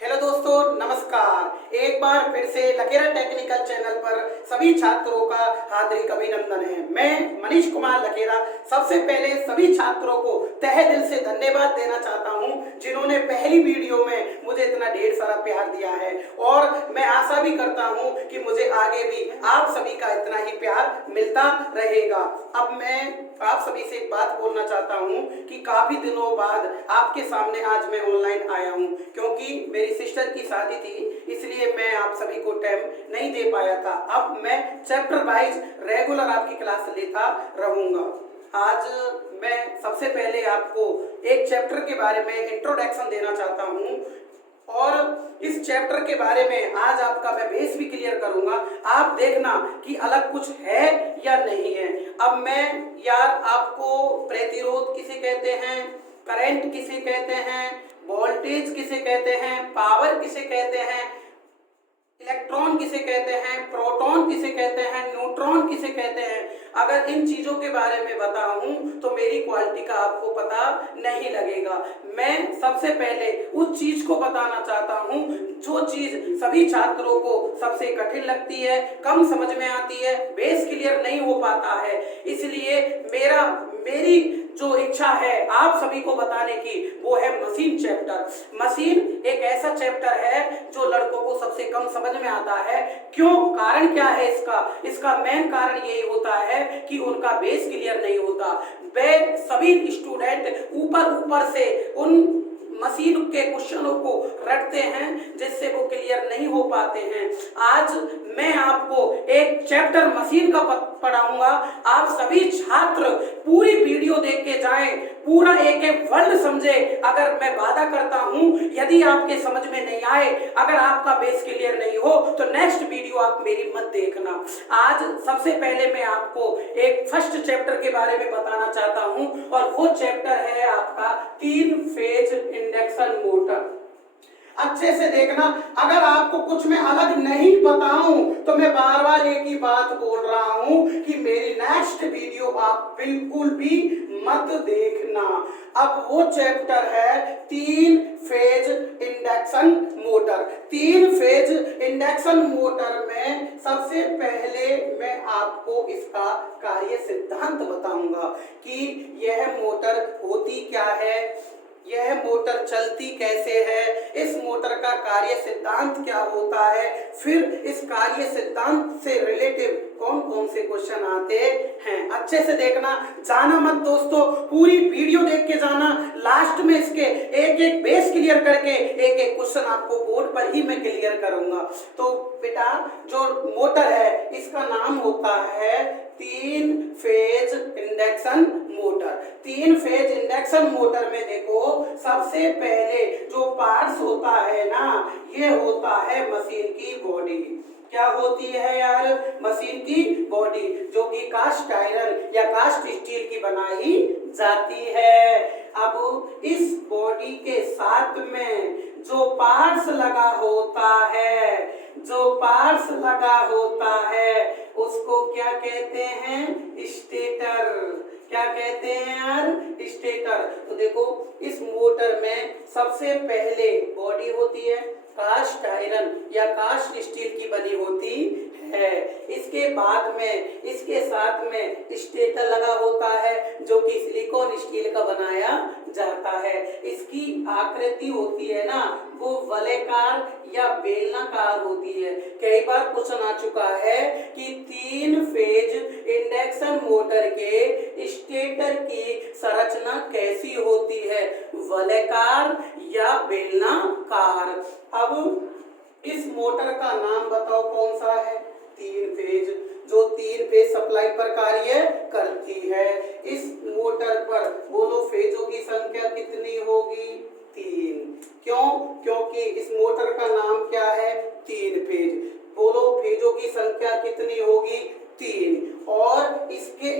Hello दोस्तों, नमस्कार। एक बार फिर से लकेरा टेक्निकल चैनल पर सभी छात्रों का हार्दिक अभिनंदन है। मैं मनीष कुमार लकेरा सबसे पहले सभी छात्रों को तहे दिल से धन्यवाद देना चाहता हूं, जिन्होंने पहली वीडियो में मुझे इतना ढेर सारा प्यार दिया है और मैं आशा भी करता हूं कि मुझे आगे भी आप सभी का इतना ही प्यार मिलता रहेगा। अब मैं आप सभी से एक बात बोलना चाहता हूं कि काफी दिनों बाद आपके सामने आज मैं ऑनलाइन आया हूं, क्योंकि मेरी सिस्टर की शादी थी, इसलिए मैं आप सभी को टाइम नहीं दे पाया था। अब मैं चैप्टर वाइज रेगुलर आपकी क्लास लेता रहूंगा। आज मैं सबसे पहले आपको एक चैप्टर के बारे में इंट्रोडक्शन देना चाहता हूं और इस चैप्टर के बारे में आज आपका मैं बेस भी क्लियर करूंगा। आप देखना कि अलग कुछ है या नहीं है। अब मैं यार आपको प्रतिरोध किसे कहते हैं, करंट किसे कहते हैं, वोल्टेज किसे कहते हैं, पावर किसे कहते हैं, इलेक्ट्रॉन किसे कहते हैं, प्रोटॉन किसे कहते हैं, न्यूट्रॉन किसे कहते हैं, अगर इन चीजों के बारे में बताऊं तो मेरी क्वालिटी का आपको पता नहीं लगेगा। मैं सबसे पहले उस चीज को बताना चाहता हूं जो चीज सभी छात्रों को सबसे कठिन लगती है, कम समझ में आती है, बेस क्लियर नहीं हो पाता है। इसलिए मेरी जो इच्छा है आप सभी को बताने की वो है मशीन चैप्टर। मशीन एक ऐसा चैप्टर है जो लड़कों को सबसे कम समझ में आता है। क्यों? कारण क्या है इसका मेन कारण यही होता है कि उनका बेस क्लियर नहीं होता। वे सभी स्टूडेंट ऊपर से उन मशीन के क्वेश्चनों को रटते हैं जिससे वो क्लियर नहीं हो पाते हैं। आज मैं आपको एक चैप्टर मशीन का पढ़ाऊंगा। आप सभी छात्र पूरी वीडियो देख के जाएं, पूरा एक एक वर्ड समझे। अगर मैं वादा करता हूं यदि आपके समझ में नहीं आए, अगर आपका बेस क्लियर नहीं हो तो नेक्स्ट वीडियो आप मेरी मत देखना। आज सबसे पहले मैं आपको एक फर्स्ट चैप्टर के बारे में बताना चाहता हूं और वो चैप्टर है आपका 3 फेज इंडक्शन मोटर। अच्छे से देखना, अगर आपको कुछ मैं अलग नहीं बताऊं तो मैं बार बार एक ही बात बोल रहा हूं कि मेरी नेक्स्ट वीडियो आप बिल्कुल भी मत देखना। अब वो चैप्टर है 3 phase induction motor. 3 phase induction motor में सबसे पहले मैं आपको इसका कार्य सिद्धांत बताऊंगा कि यह मोटर होती क्या है, यह मोटर चलती कैसे है, इस मोटर का कार्य सिद्धांत क्या होता है, फिर इस कार्य सिद्धांत से रिलेटेड कौन कौन से क्वेश्चन आते हैं। अच्छे से देखना, जाना मत दोस्तों, पूरी वीडियो देख के जाना। लास्ट में इसके एक एक बेस क्लियर करके एक एक क्वेश्चन आपको बोर्ड पर ही मैं क्लियर करूंगा। तो बेटा जो मोटर है इसका नाम होता है 3 phase induction motor. 3 phase induction motor में देखो सबसे पहले जो पार्ट्स होता है ना, ये होता है मशीन की बॉडी। क्या होती है यार? मशीन की बॉडी, जो कि कास्ट आयरन या कास्ट स्टील की बनाई जाती है। अब इस बॉडी के साथ में जो पार्ट्स लगा होता है, उसको क्या कहते हैं? स्टेटर। क्या कहते हैं यार? स्टेटर। तो देखो इस मोटर में सबसे पहले बॉडी होती है कास्ट आयरन या कास्ट स्टील की बनी होती है। इसके बाद में इसके साथ में स्टेटर लगा होता है जो कि सिलिकॉन स्टील का बनाया जाता है। इसकी आकृति होती है ना, वो वलयाकार या बेलनाकार होती है। कई बार क्वेश्चन आ चुका है कि 3 फेज इंडक्शन मोटर के स्टेटर की संरचना कैसी होती है, वलयाकार या बेलनाकार। अब इस मोटर का नाम बताओ कौन सा है? 3 फेज, जो 3 फेज सप्लाई पर कार्य करती है। इस मोटर पर बोलो फेजों की संख्या कितनी होगी? 3। क्यों? क्योंकि इस मोटर का नाम क्या है? 3 फेज। बोलो फेजों की संख्या कितनी होगी? 3। और इसके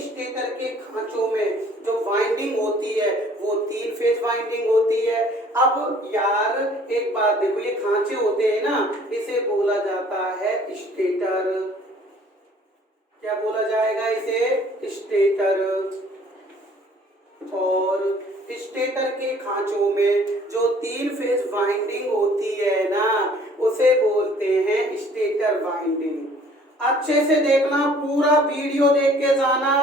स्टेटर के खांचों में जो वाइंडिंग होती है वो 3 फेज वाइंडिंग होती है। अब यार एक बात देखो, ये खांचे होते हैं ना, इसे बोला जाता है स्टेटर। क्या बोला जाएगा इसे? स्टेटर। और स्टेटर के खांचों में जो 3 फेज वाइंडिंग होती है ना, उसे बोलते हैं स्टेटर वाइंडिंग। अच्छे से देखना, पूरा वीडियो देख के जाना,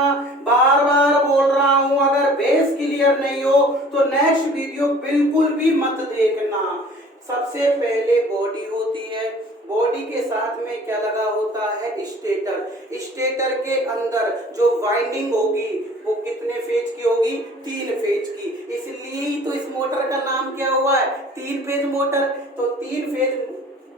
बार बार बोल रहा हूं, अगर बेस क्लियर नहीं हो तो नेक्स्ट वीडियो बिल्कुल भी मत देखना। सबसे पहले बॉडी होती है, बॉडी के साथ में क्या लगा होता है, स्टेटर। स्टेटर के अंदर जो वाइंडिंग होगी वो कितने फेज की होगी, 3 फेज की। इसलिए ही तो इस मोटर का नाम क्या हुआ है, 3 फेज मोटर। तो 3 फेज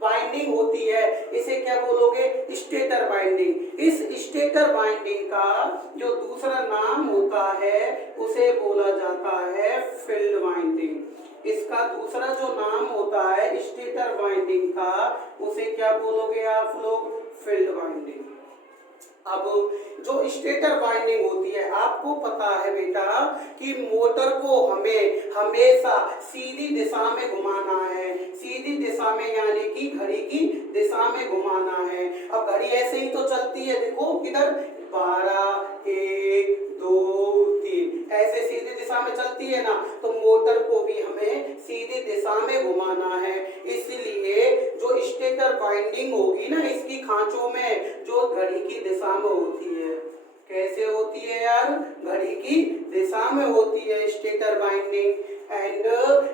वाइंडिंग होती है, इसे क्या बोलोगे, स्टेटर वाइंडिंग। इस स्टेटर वाइंडिंग का जो दूसरा नाम होता है उसे बोला जाता है फील्ड वाइंडिंग। इसका दूसरा जो नाम होता है स्टेटर वाइंडिंग का, उसे क्या बोलोगे आप लोग, फील्ड वाइंडिंग। अब जो स्टेटर वाइंडिंग होती है, आपको पता है बेटा कि मोटर को हमें हमेशा सीधी दिशा में घुमाना है, सीधी दिशा में यानी कि घड़ी की दिशा में घुमाना है। अब घड़ी ऐसे ही तो चलती है, देखो किधर, 12, 1, 2, 3 ऐसे सीधी दिशा में चलती है ना, तो मोटर को भी हमें सीधी दिशा में घुमाना है। इसलिए जो स्टेटर वाइंडिंग होगी ना, इसकी खांचों में जो घड़ी की दिशा में होती है, कैसे होती है यार, घड़ी की दिशा में होती है स्टेटर वाइंडिंग। एंड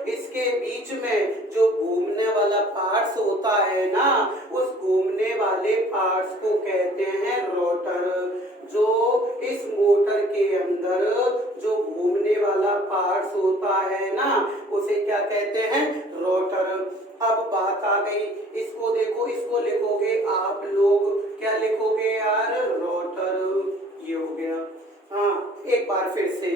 इसके बीच में जो घूमने वाला पार्ट्स होता है ना, उस घूमने वाले पार्ट्स को कहते हैं रोटर। जो इस मोटर के अंदर जो घूमने वाला पार्ट्स होता है ना, उसे क्या कहते हैं, रोटर। अब बात आ गई, इसको देखो, इसको लिखोगे आप लोग, क्या लिखोगे यार, रोटर। ये हो गया। हाँ, एक बार फिर से,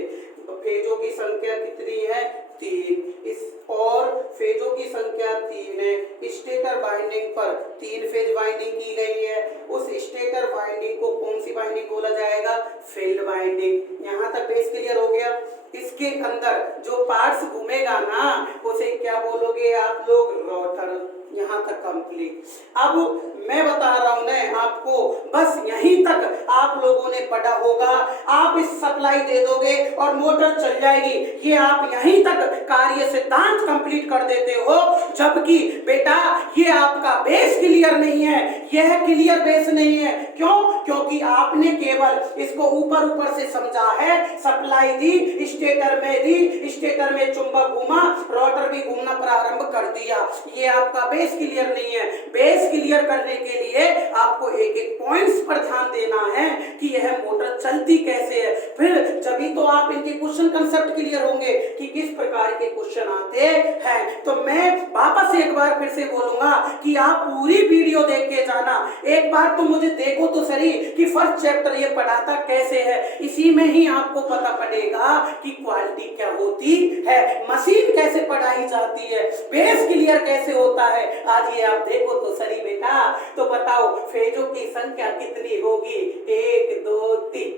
फेजों की संख्या कितनी है, 3। इस और फेजों की संख्या 3 है। स्टेटर वाइंडिंग पर 3 फेज वाइंडिंग की गई है। उस स्टेटर वाइंडिंग को कौन सी वाइंडिंग बोला जाएगा, फील्ड वाइंडिंग। यहाँ तक बेस क्लियर हो गया। इसके अंदर जो पार्ट्स घूमेगा ना, उसे क्या बोलोगे आप लोग, रोटर। यहाँ तक कंप्लीट। अब मैं बता रहा हूं ना आपको, बस यहीं तक आप लोगों ने पढ़ा होगा। आप इस सप्लाई दे दोगे और मोटर चल जाएगी, ये आप यहीं तक कार्य सिद्धांत कंप्लीट कर देते हो। जबकि बेटा ये आपका बेस क्लियर नहीं है, यह क्लियर बेस नहीं है। क्यों? क्योंकि आपने केवल इसको ऊपर ऊपर से समझा है, सप्लाई दी, स्टेटर में दी, स्टेटर में चुंबक घूमा, रोटर भी घूमना प्रारंभ कर दिया। ये आपका बेस क्लियर नहीं है। बेस क्लियर करने के लिए आपको एक एक पॉइंट्स पर ध्यान देना है कि यह मोटर चलती कैसे है। फिर जभी तो आप इनके क्वेश्चन कंसेप्ट क्लियर होंगे कि किस प्रकार के क्वेश्चन आते हैं। तो मैं वापस एक बार फिर से बोलूंगा कि आप पूरी वीडियो देख के जाना। एक बार तो मुझे देखो तो सही कि फर्स्ट चैप्टर ये पढ़ाता कैसे है। इसी में ही आपको पता पड़ेगा कि क्वालिटी क्या होती है, मशीन कैसे पढ़ाई जाती है, बेस क्लियर कैसे होता है। आज ये आप देखो तो सही बेटा। तो बताओ फेजों की संख्या कितनी होगी, 1, 2, 3।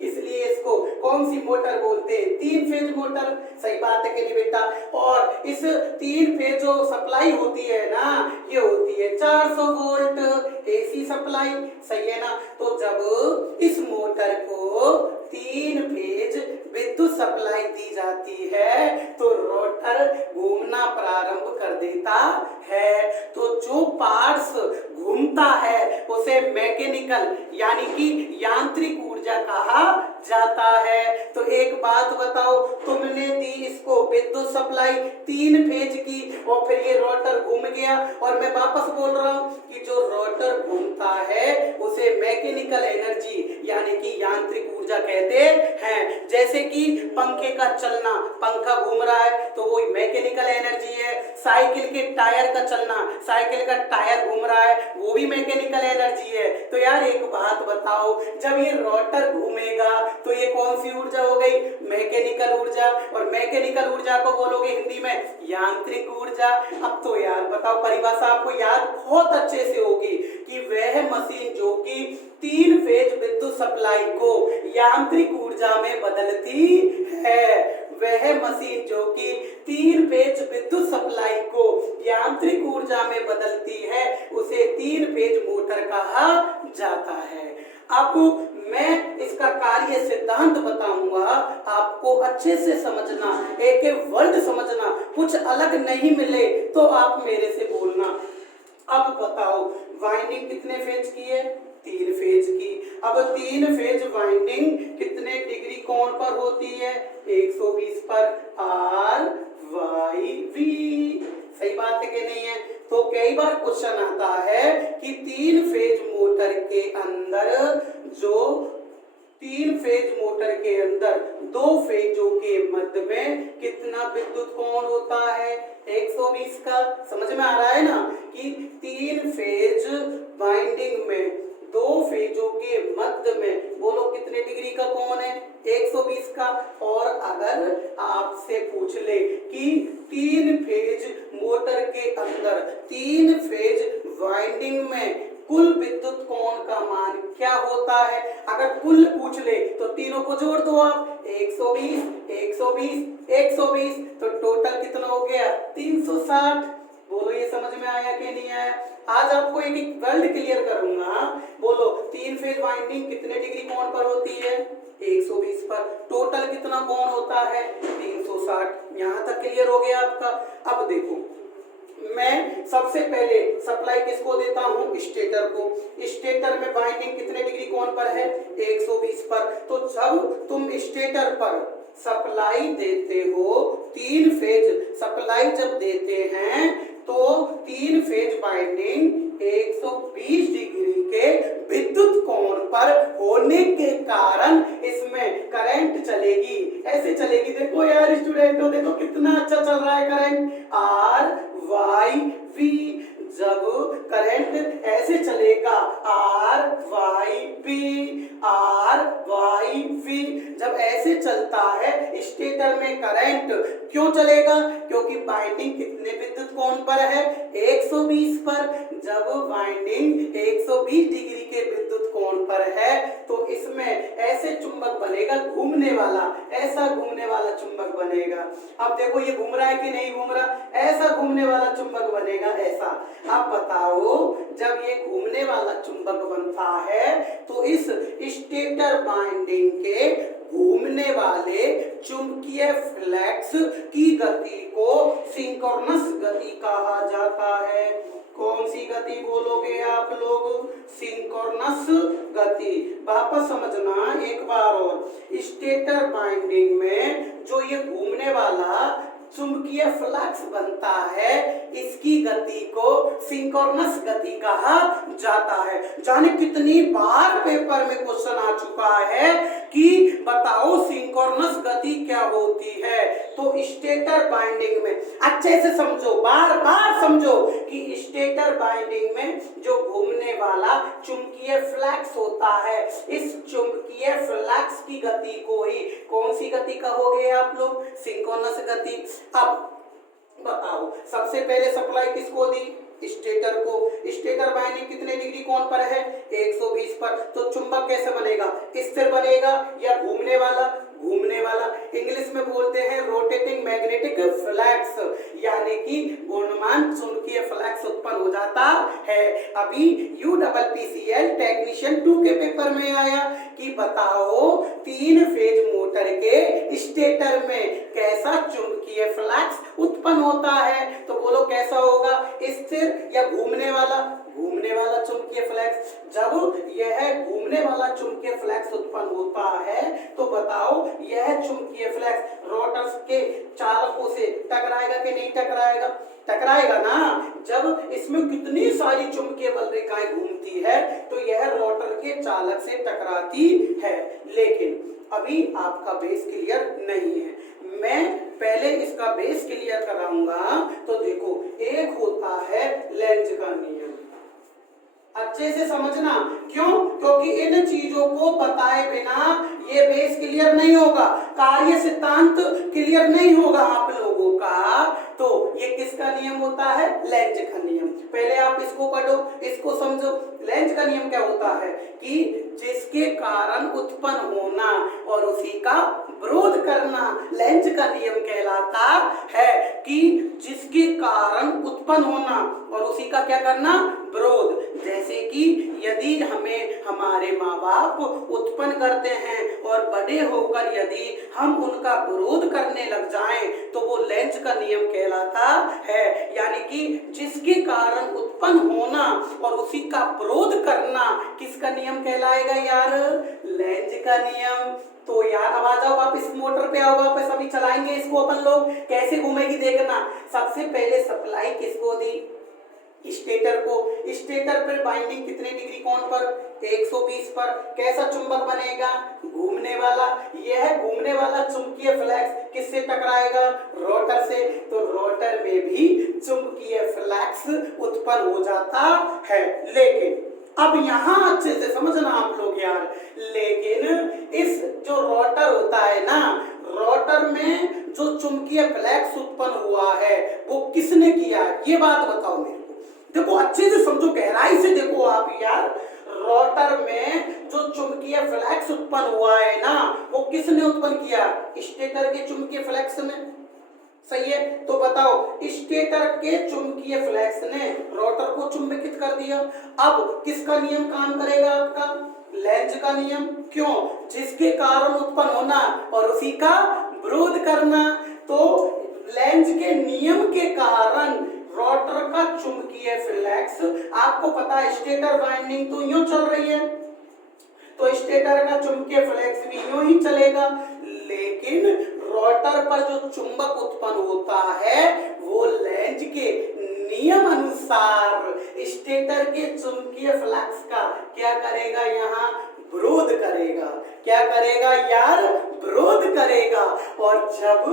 इसलिए इसको कौन सी मोटर बोलते हैं, 3 फेज मोटर। सही बात है कि नहीं बेटा। और इस 3 फेज जो सप्लाई होती है ना, ये होती है 400 वोल्ट एसी सप्लाई। सही है ना। तो जब इस मोटर को 3 फेज विद्युत सप्लाई दी जाती है तो रोटर घूमना प्रारंभ कर देता है। तो जो पार्ट्स घूमता है उसे मैकेनिकल यानी कि यांत्रिक ऊर्जा कहा जाता है। तो एक बात बताओ, तुमने दी इसको विद्युत सप्लाई 3 फेज की और फिर ये रोटर घूम गया। और मैं वापस बोल रहा हूं कि जो रोटर घूमता है उसे मैकेनिकल एनर्जी यानी कि यांत्रिक ऊर्जा कहते हैं। जैसे कि पंखे का चलना, पंखा घूम रहा है तो वो मैकेनिकल एनर्जी है। साइकिल के टायर का चलना, साइकिल का टायर घूम रहा है, वो भी मैकेनिकल एनर्जी है। तो यार एक बात बताओ, जब ये रोटर घूमेगा तो ये कौन सी ऊर्जा हो गई, मैकेनिकल ऊर्जा। और मैकेनिकल ऊर्जा को बोलोगे हिंदी में यांत्रिक ऊर्जा। अब तो यार बताओ, परिभाषा आपको याद बहुत अच्छे से होगी कि वह मशीन जो कि 3 फेज विद्युत सप्लाई को यांत्रिक ऊर्जा में बदलती है, वह मशीन जो कि 3 फेज विद्युत सप्लाई को यांत्रिक ऊर्जा में बदलती है उसे 3 फेज मोटर कहा जाता है। अब मैं इसका कार्य सिद्धांत बताऊंगा, आपको अच्छे से समझना, एक एक वर्ड समझना, कुछ अलग नहीं मिले तो आप मेरे से बोलना। अब बताओ वाइंडिंग कितने फेज की है? 3 फेज की। अब 3 फेज वाइंडिंग कितने डिग्री कोण पर होती है? 120 पर। R Y B. सही बात है कि नहीं है? तो कई बार क्वेश्चन आता है कि 3 फेज मोटर के अंदर जो 3 फेज मोटर के अंदर 2 फेजों के मध्य में कितना विद्युत कोण होता है? 120 का। समझ में आ रहा है ना कि 3 फेज वाइंडिंग में 2 फेजों के मध्य में बोलो कितने डिग्री का कोण है? 120 का। और अगर आपसे पूछ ले कि 3 फेज मोटर के अंदर 3 फेज वाइंडिंग में कुल विद्युत कोण का मान क्या होता है, अगर कुल पूछ ले तो तीनों को जोड़ दो आप, 120 120 120, तो टोटल कितना हो गया? 360। बोलो ये समझ में आया कि नहीं आया? आज आपको एक एक वर्ड क्लियर करूंगा। बोलो 3 फेज वाइंडिंग कितने डिग्री कोण पर होती है? 120 पर। टोटल कितना कोण होता है? 360। यहां तक क्लियर हो गया आपका। अब देखो मैं सबसे पहले सप्लाई किसको देता हूं? स्टेटर को। स्टेटर में वाइंडिंग कितने डिग्री कोण पर है? 120 पर। तो जब तुम स्टेटर पर सप्लाई देते हो, 3 फेज सप्लाई जब देते हैं तो 3 फेज वाइंडिंग 120 डिग्री के विद्युत कोण पर होने के कारण इसमें करंट चलेगी, ऐसे चलेगी। देखो यार स्टूडेंटों, देखो कितना अच्छा चल रहा है करंट। R Y B. जब करंट ऐसे चलेगा R Y B, R Y B, जब ऐसे चलता है स्टेटर में करंट क्यों चलेगा? क्योंकि वाइंडिंग कितने विद्युत कोण पर है? 120 पर। जब वाइंडिंग 120 डिग्री के विद्युत कोण पर है तो इसमें ऐसे चुंबक बनेगा घूमने वाला, ऐसा घूमने वाला चुंबक बनेगा। अब देखो ये घूम रहा है कि नहीं घूम रहा? ऐसा घूमने वाला चुंबक बनेगा, ऐसा। अब बताओ जब ये घूमने वाला चुंबक बनता है तो इस स्टेटर वाइंडिंग के घूमने वाले चुंबकीय फ्लक्स की गति को सिंक्रोनस गति कहा जाता है। कौन सी गति बोलोगे आप लोग? सिंक्रोनस गति। वापस समझना एक बार और, स्टेटर वाइंडिंग में जो ये घूमने वाला चुंबकीय फ्लक्स बनता है इसकी गति को सिंक्रोनस गति कहा जाता है। जाने कितनी बार पेपर में क्वेश्चन आ चुका है कि बताओ सिंक्रोनस गति क्या होती है। तो स्टेटर वाइंडिंग में अच्छे से समझो, बार बार समझो कि स्टेटर वाइंडिंग में जो घूमने वाला चुंबकीय फ्लक्स होता है, इस चुंबकीय फ्लक्स की गति को ही कौन सी गति कहोगे आप लोग? सिंक्रोनस गति। अब बताओ सबसे पहले सप्लाई किसको दी? स्टेटर को। स्टेटर वाइंडिंग कितने डिग्री कोण पर है? 120 पर। तो चुंबक कैसे बनेगा? स्थिर बनेगा या घूमने वाला? घूमने वाला। इंग्लिश में बोलते हैं रोटेटिंग मैग्नेटिक फ्लक्स, यानी कि घूर्णमान चुंबकीय फ्लक्स उत्पन्न हो जाता है। अभी UPPCL टेक्नीशियन 2 के पेपर में आया कि बताओ 3 फेज मोटर के स्टेटर में कैसा चुंबकीय फ्लक्स उत्पन्न होता है। तो बोलो कैसा होगा? स्थिर या घूमने वाला? घूमने वाला चुंबकीय फ्लक्स। जब यह घूमने वाला चुंबकीय फ्लक्स उत्पन्न होता है तो बताओ यह चुंबकीय फ्लक्स रोटर्स के चालकों से टकराएगा कि नहीं टकराएगा? टकराएगा ना। जब इसमें कितनी सारी चुंबकीय बल रेखाएं घूमती है तो यह रोटर के चालक से टकराती है। लेकिन अभी आपका बेस क्लियर नहीं है, मैं पहले इसका बेस क्लियर कराऊंगा। तो देखो एक होता है लेंज का नियम, अच्छे से समझना। क्यों? क्योंकि इन चीजों को बताए बिना ये बेस क्लियर नहीं होगा, कार्य सिद्धांत क्लियर नहीं होगा आप लोगों का। तो ये किसका नियम होता है? लेंज का नियम। पहले आप इसको पढ़ो, इसको समझो। लेंज का नियम क्या होता है कि जिसके कारण उत्पन्न होना और उसी का विरोध करना लेंज का नियम कहलाता है कि जिसके कारण उत्पन्न होना और उसी का क्या करना, विरोध। जैसे कि यदि हमें हमारे माँ बाप उत्पन्न करते हैं और बड़े होकर यदि हम उनका विरोध करने लग जाएं तो वो लेंज का नियम कहलाता है। यानी कि जिसके कारण उत्पन्न होना और उसी का विरोध करना किसका नियम कहलाएगा यार, लेंज का नियम। तो यार अब आ जाओ वापस मोटर पे आओ, वापस अभी चलाएंगे इसको अपन लोग, कैसे घूमेगी देखना। सबसे पहले सप्लाई किसको दी, स्टेटर को। स्टेटर पर बाइंडिंग कितने डिग्री कोण पर, 120 पर। कैसा चुंबक बनेगा, घूमने वाला। यह घूमने वाला चुंबकीय फ्लक्स किससे टकराएगा, रोटर से। तो रोटर में भी चुंबकीय फ्लक्स उत्पन्न हो जाता है। लेकिन अब यहां अच्छे से समझना आप लोग यार, लेकिन इस जो रोटर होता है ना, रोटर में जो चुंबकीय फ्लक्स उत्पन्न हुआ है वो किसने किया, ये बात बताओ मेरे को। देखो अच्छे से समझो, गहराई से देखो आप यार, रोटर में जो चुंबकीय फ्लक्स उत्पन्न हुआ है ना वो किसने उत्पन्न किया, स्टेटर के चुंबकीय फ्लक्स में। सही है, तो बताओ स्टेटर के चुंबकीय फ्लक्स ने रोटर को चुंबकित कर दिया। अब किसका नियम काम करेगा आपका, लेंज का नियम। क्यों, जिसके कारण उत्पन्न होना और उसी का विरोध करना। तो लेंज के नियम के कारण रोटर का चुंबकीय फ्लक्स, आपको पता है स्टेटर वाइंडिंग तो यूं चल रही है तो स्टेटर का चुंबकीय फ्लक्स भी यूं ही चलेगा, लेकिन रोटर पर जो चुंबक उत्पन्न होता है वो लेंज के नियम अनुसार स्टेटर के चुंबकीय फ्लक्स का क्या करेगा, यहाँ विरोध करेगा। क्या करेगा यार, विरोध करेगा। और जब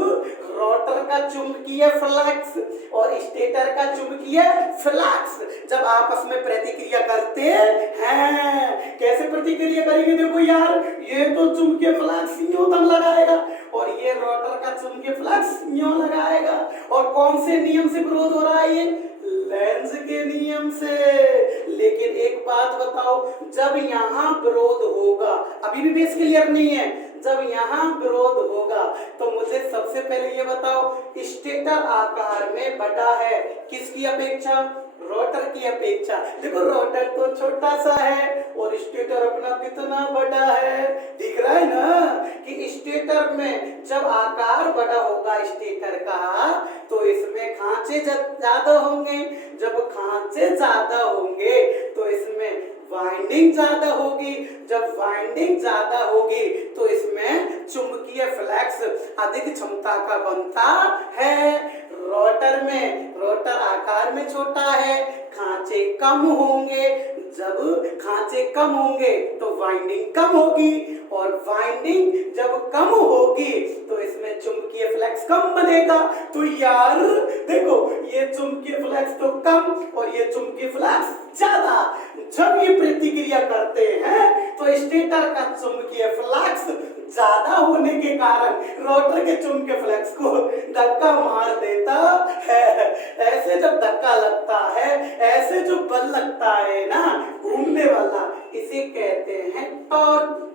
रोटर का चुंबकीय फ्लक्स और स्टेटर का चुंबकीय फ्लक्स जब आपस में प्रतिक्रिया करते हैं, कैसे प्रतिक्रिया करेंगे, देखो यार, ये तो चुंबकीय फ्लक्स यूं दम लगाएगा और ये रोटर का चुंबकीय फ्लक्स यूं लगाएगा। और कौन से नियम से विरोध हो रहा है, ये लेंज के नियम से। लेकिन एक बात बताओ, जब यहाँ विरोध होगा, अभी भी बेस क्लियर नहीं है, जब यहाँ विरोध होगा तो मुझे सबसे पहले ये बताओ, स्टेटर आकार में बड़ा है किसकी अपेक्षा, रोटर की अपेक्षा। देखो रोटर तो छोटा सा है और स्टेटर अपना कितना बड़ा है, दिख रहा है ना कि स्टेटर में जब आकार बड़ा होगा स्टेटर का तो इसमें खांचे ज्यादा होंगे। जब खांचे ज्यादा होंगे तो इसमें वाइंडिंग ज्यादा होगी। जब वाइंडिंग ज्यादा होगी तो इसमें चुंबकीय फ्लक्स अधिक क्षमता का बनता है। रोटर में, रोटर आकार में छोटा है, खांचे कम होंगे। जब खांचे कम होंगे तो वाइंडिंग कम होगी और वाइंडिंग जब कम होगी तो इसमें चुंबकीय फ्लक्स कम बनेगा। तो यार देखो, ये चुंबकीय फ्लक्स तो कम और ये चुंबकीय फ्लक्स ज्यादा। जब ये प्रतिक्रिया करते हैं तो स्टेटर का चुंबकीय फ्लक्स ज्यादा होने के कारण रोटर के चुंबकीय फ्लक्स को धक्का मार देता है। ऐसे जब धक्का लगता है, ऐसे जो बल लगता है ना घूमने वाला, इसे कहते हैं टॉर्क।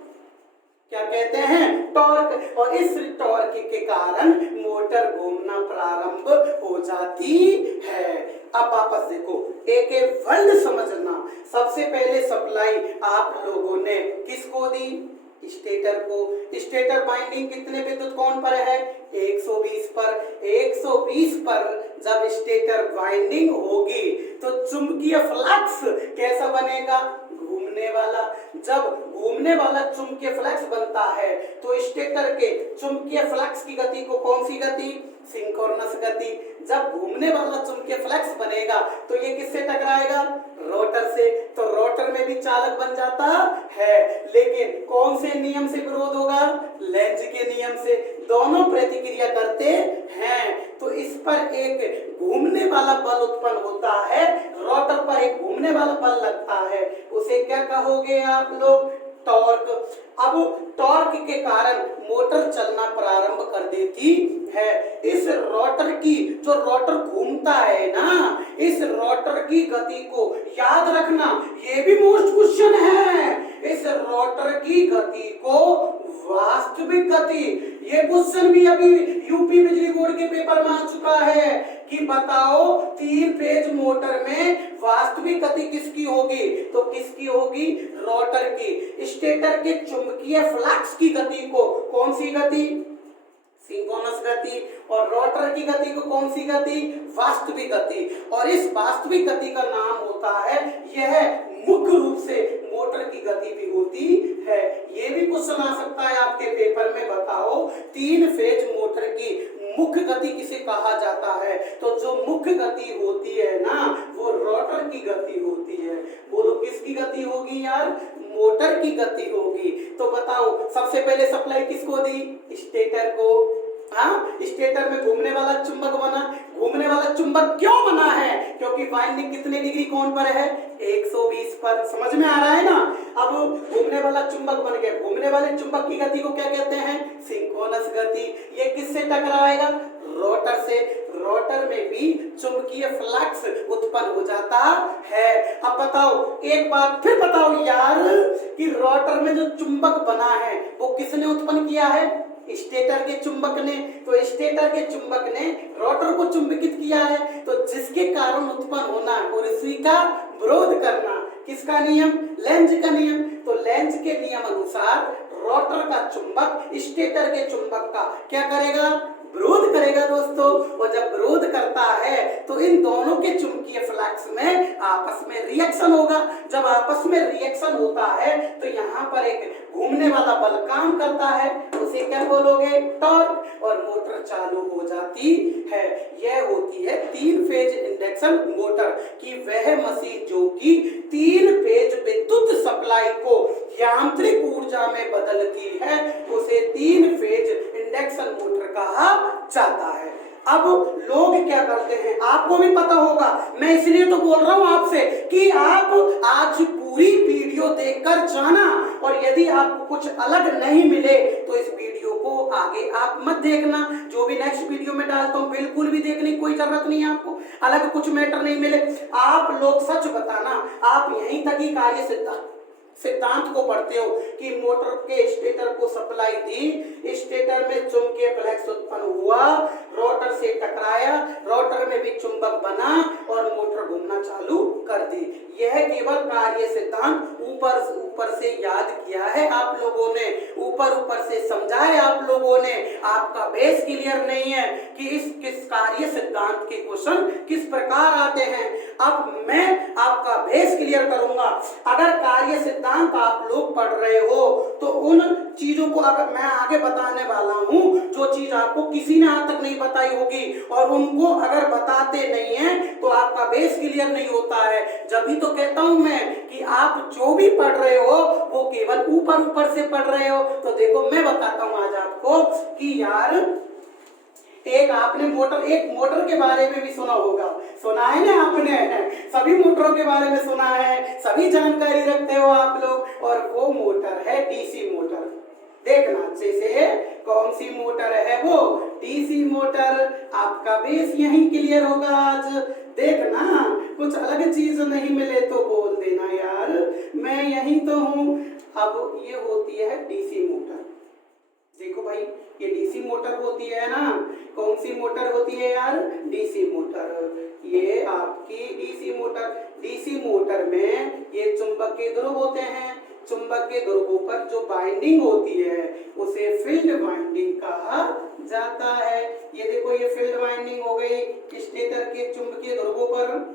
क्या कहते हैं, टॉर्क। और इस टॉर्क के कारण मोटर घूमना प्रारंभ हो जाती है। अब वापस देखो, एक एक वर्ड समझना। सबसे पहले सप्लाई आप लोगों ने किसको दी, स्टेटर को। स्टेटर बाइंडिंग कितने विद्युत कोण पर है, 120 पर। 120 पर जब स्टेटर बाइंडिंग होगी तो चुंबकीय फ्लक्स कैसा बनेगा, घूमने वाला। जब घूमने वाला चुंबकीय फ्लक्स बनता है तो स्टेटर के चुंबकीय फ्लक्स की गति को कौन सी गति, सिंक्रोनस गति। जब घूमने वाला चुंबकीय फ्लक्स बनेगा तो ये किससे टकराएगा, रोटर से। तो रोटर में भी चालक बन जाता है, लेकिन कौन से नियम से विरोध होगा, लेंज के नियम से। दोनों प्रतिक्रिया करते हैं तो इस पर एक घूमने वाला बल उत्पन्न होता है, रोटर पर एक घूमने वाला बल लगता है। उसे क्या कहोगे आप लोग, टॉर्क। अब टॉर्क के कारण मोटर चलना प्रारंभ कर देती है। इस रोटर की, जो रोटर घूमता है ना, इस रोटर की गति को याद रखना, ये भी मोस्ट क्वेश्चन है। इस रोटर की गति को वास्तविक गति, ये क्वेश्चन भी अभी यूपी बिजली बोर्ड के पेपर में आ चुका है कि बताओ 3 फेज मोटर में वास्तविक गति किसकी होगी? तो किसकी होगी? रोटर की। स्टेटर के चुंबकीय फ्लक्स की गति को कौन सी गति? सिंक्रोनस गति। और रोटर की गति को कौन सी गति? वास्तविक गति। और इस वास्तविक गति का नाम होता है, यह मुख्य रूप से मोटर की गति भी होती है। ये भी क्वेश्चन आ सकता है आपके पेपर में, बताओ 3 फेज मोटर की मुख्य गति किसे कहा जाता है? तो जो मुख्य गति होती है ना, वो रोटर की गति होती है। बोलो किसकी गति होगी यार? मोटर की गति होगी। तो बताओ सबसे पहले सप्लाई किसको दी? स्टेटर को। हाँ, स्टेटर में घूमने वाला चुंबक बना। घूमने वाला चुंबक क्यों बना है? क्योंकि वाइंडिंग कितने डिग्री कोण पर है? 120 पर। समझ में आ रहा है ना? अब घूमने वाला चुंबक बन गया। घूमने वाले चुंबक की गति को क्या कहते हैं? सिंक्रोनस गति। ये किससे टकराएगा? रोटर से। रोटर में भी चुंबकीय फ्लक्स उत्पन्न हो जाता है। अब बताओ, एक बात फिर बताओ यार, कि रोटर में जो चुंबक बना है वो किसने उत्पन्न किया है? स्टेटर के चुंबक ने। तो स्टेटर के चुंबक ने रोटर को चुंबकित किया है, तो जिसके कारण उत्पन्न होना और इसी का विरोध करना, किसका नियम? लेंज का नियम। तो लेंज के नियम अनुसार रोटर का चुंबक स्टेटर के चुंबक का क्या करेगा? विरोध करेगा दोस्तों। और जब विरोध करता है तो इन दोनों के चुंबकीय फ्लक्स में आपस में रिएक्शन होगा। जब आपस में रिएक्शन होता है तो यहाँ पर एक घूमने वाला बल काम करता है, उसे क्या बोलोगे? टॉर्क। और मोटर चालू हो जाती है। यह होती है 3 फेज इंडक्शन मोटर की वह मशीन जो कि 3 फेज विद्युत सप्लाई को यांत्रिक ऊर्जा में बदलती है, उसे 3 फेज इंडक्शन मोटर कहा जाता है। अब लोग क्या करते हैं, आपको भी पता होगा, मैं इसलिए तो बोल रहा हूं आपसे कि आप आज पूरी वीडियो देखकर जाना, और यदि आपको कुछ अलग नहीं मिले तो इस वीडियो को आगे आप मत देखना। जो भी नेक्स्ट वीडियो में डालता हूं बिल्कुल भी देखने की कोई जरूरत नहीं है आपको, अलग कुछ मैटर नहीं मिले। आप लोग सच बताना, आप यहीं तक ही कार्य सिद्धांत को पढ़ते हो कि मोटर के स्टेटर को सप्लाई दी, स्टेटर में चुंबकीय फ्लक्स उत्पन्न हुआ, रोटर से टकराया, रोटर में भी चुंबक बना और मोटर घूमना चालू कर दी। यह केवल कार्य सिद्धांत ऊपर से याद किया है आप लोगों ने, ऊपर से समझा है आप लोगों ने। आपका बेस क्लियर नहीं है कि किस कार्य सिद्धांत के क्वेश्चन किस प्रकार आते हैं। अब मैं आपका बेस क्लियर करूंगा। अगर कार्य सिद्धांत आप लोग पढ़ रहे हो तो उन चीजों को अगर मैं आगे बताने वाला हूं, जो चीज आपको किसी ने आज तक नहीं बताई होगी, और उनको अगर बताते नहीं है तो आपका बेस क्लियर नहीं होता है। जब भी तो कहता हूं मैं कि आप जो भी पढ़ रहे हो वो केवल ऊपर से पढ़ रहे हो। तो देखो मैं बताता हूं आज आपको कि यार एक मोटर के बारे में भी सुना होगा, सुना है ना आपने? सभी मोटरों के बारे में सुना है, सभी जानकारी रखते हो आप लोग, और वो मोटर है डीसी मोटर। देखना अच्छे से, कौन सी मोटर है वो? DC motor. आपका बेस यहीं क्लियर होगा आज। देखना, कुछ अलग चीज नहीं मिले तो बोल देना यार, मैं यहीं तो हूं। अब ये होती है डीसी मोटर। देखो भाई, ये डीसी मोटर होती है ना। कौन सी मोटर होती है यार? DC motor. ये आपकी डीसी मोटर में ये चुंबक के ध्रुव होते हैं। चुंबक के ध्रुवों पर जो बाइंडिंग होती है उसे फील्ड बाइंडिंग कहा जाता है। ये देखो, ये फील्ड बाइंडिंग हो गई स्टेटर के चुंबकीय ध्रुवों पर।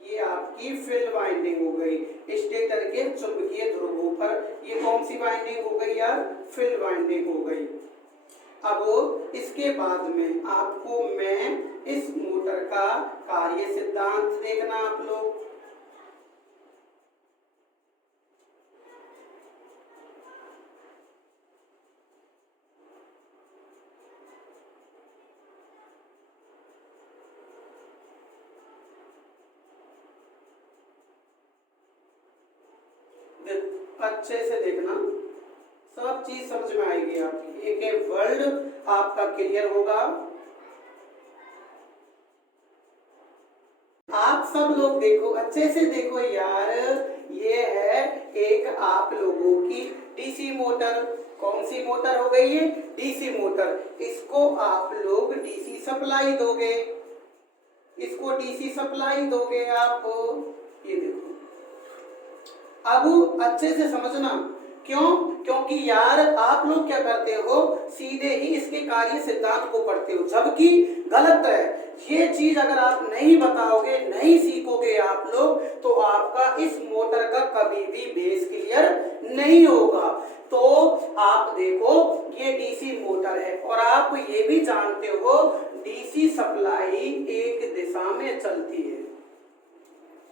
ये आपकी फील्ड बाइंडिंग हो गई स्टेटर के चुंबकीय ध्रुवों पर। ये कौन सी बाइंडिंग हो गई यार? फील्ड बाइंडिंग हो गई। अब इसके बाद में आपको मैं इस मोटर का कार्य सिद्धांत देखना आप लोग। अच्छे से देखना, सब चीज समझ में आएगी आपकी। एक वर्ल्ड आपका क्लियर होगा। आप सब लोग देखो, अच्छे से देखो यार, ये है एक आप लोगों की डीसी मोटर। कौन सी मोटर हो गई है? DC motor. इसको आप लोग डीसी सप्लाई दोगे, इसको डीसी सप्लाई दोगे आप। ये देखो, अब अच्छे से समझना, क्यों? क्योंकि यार आप लोग क्या करते हो, सीधे ही इसके कार्य सिद्धांत को पढ़ते हो, जबकि गलत है। ये चीज अगर आप नहीं बताओगे, नहीं सीखोगे आप लोग, तो आपका इस मोटर का कभी भी बेस क्लियर नहीं होगा। तो आप देखो, ये डीसी मोटर है और आप ये भी जानते हो डीसी सप्लाई एक दिशा में चलती है।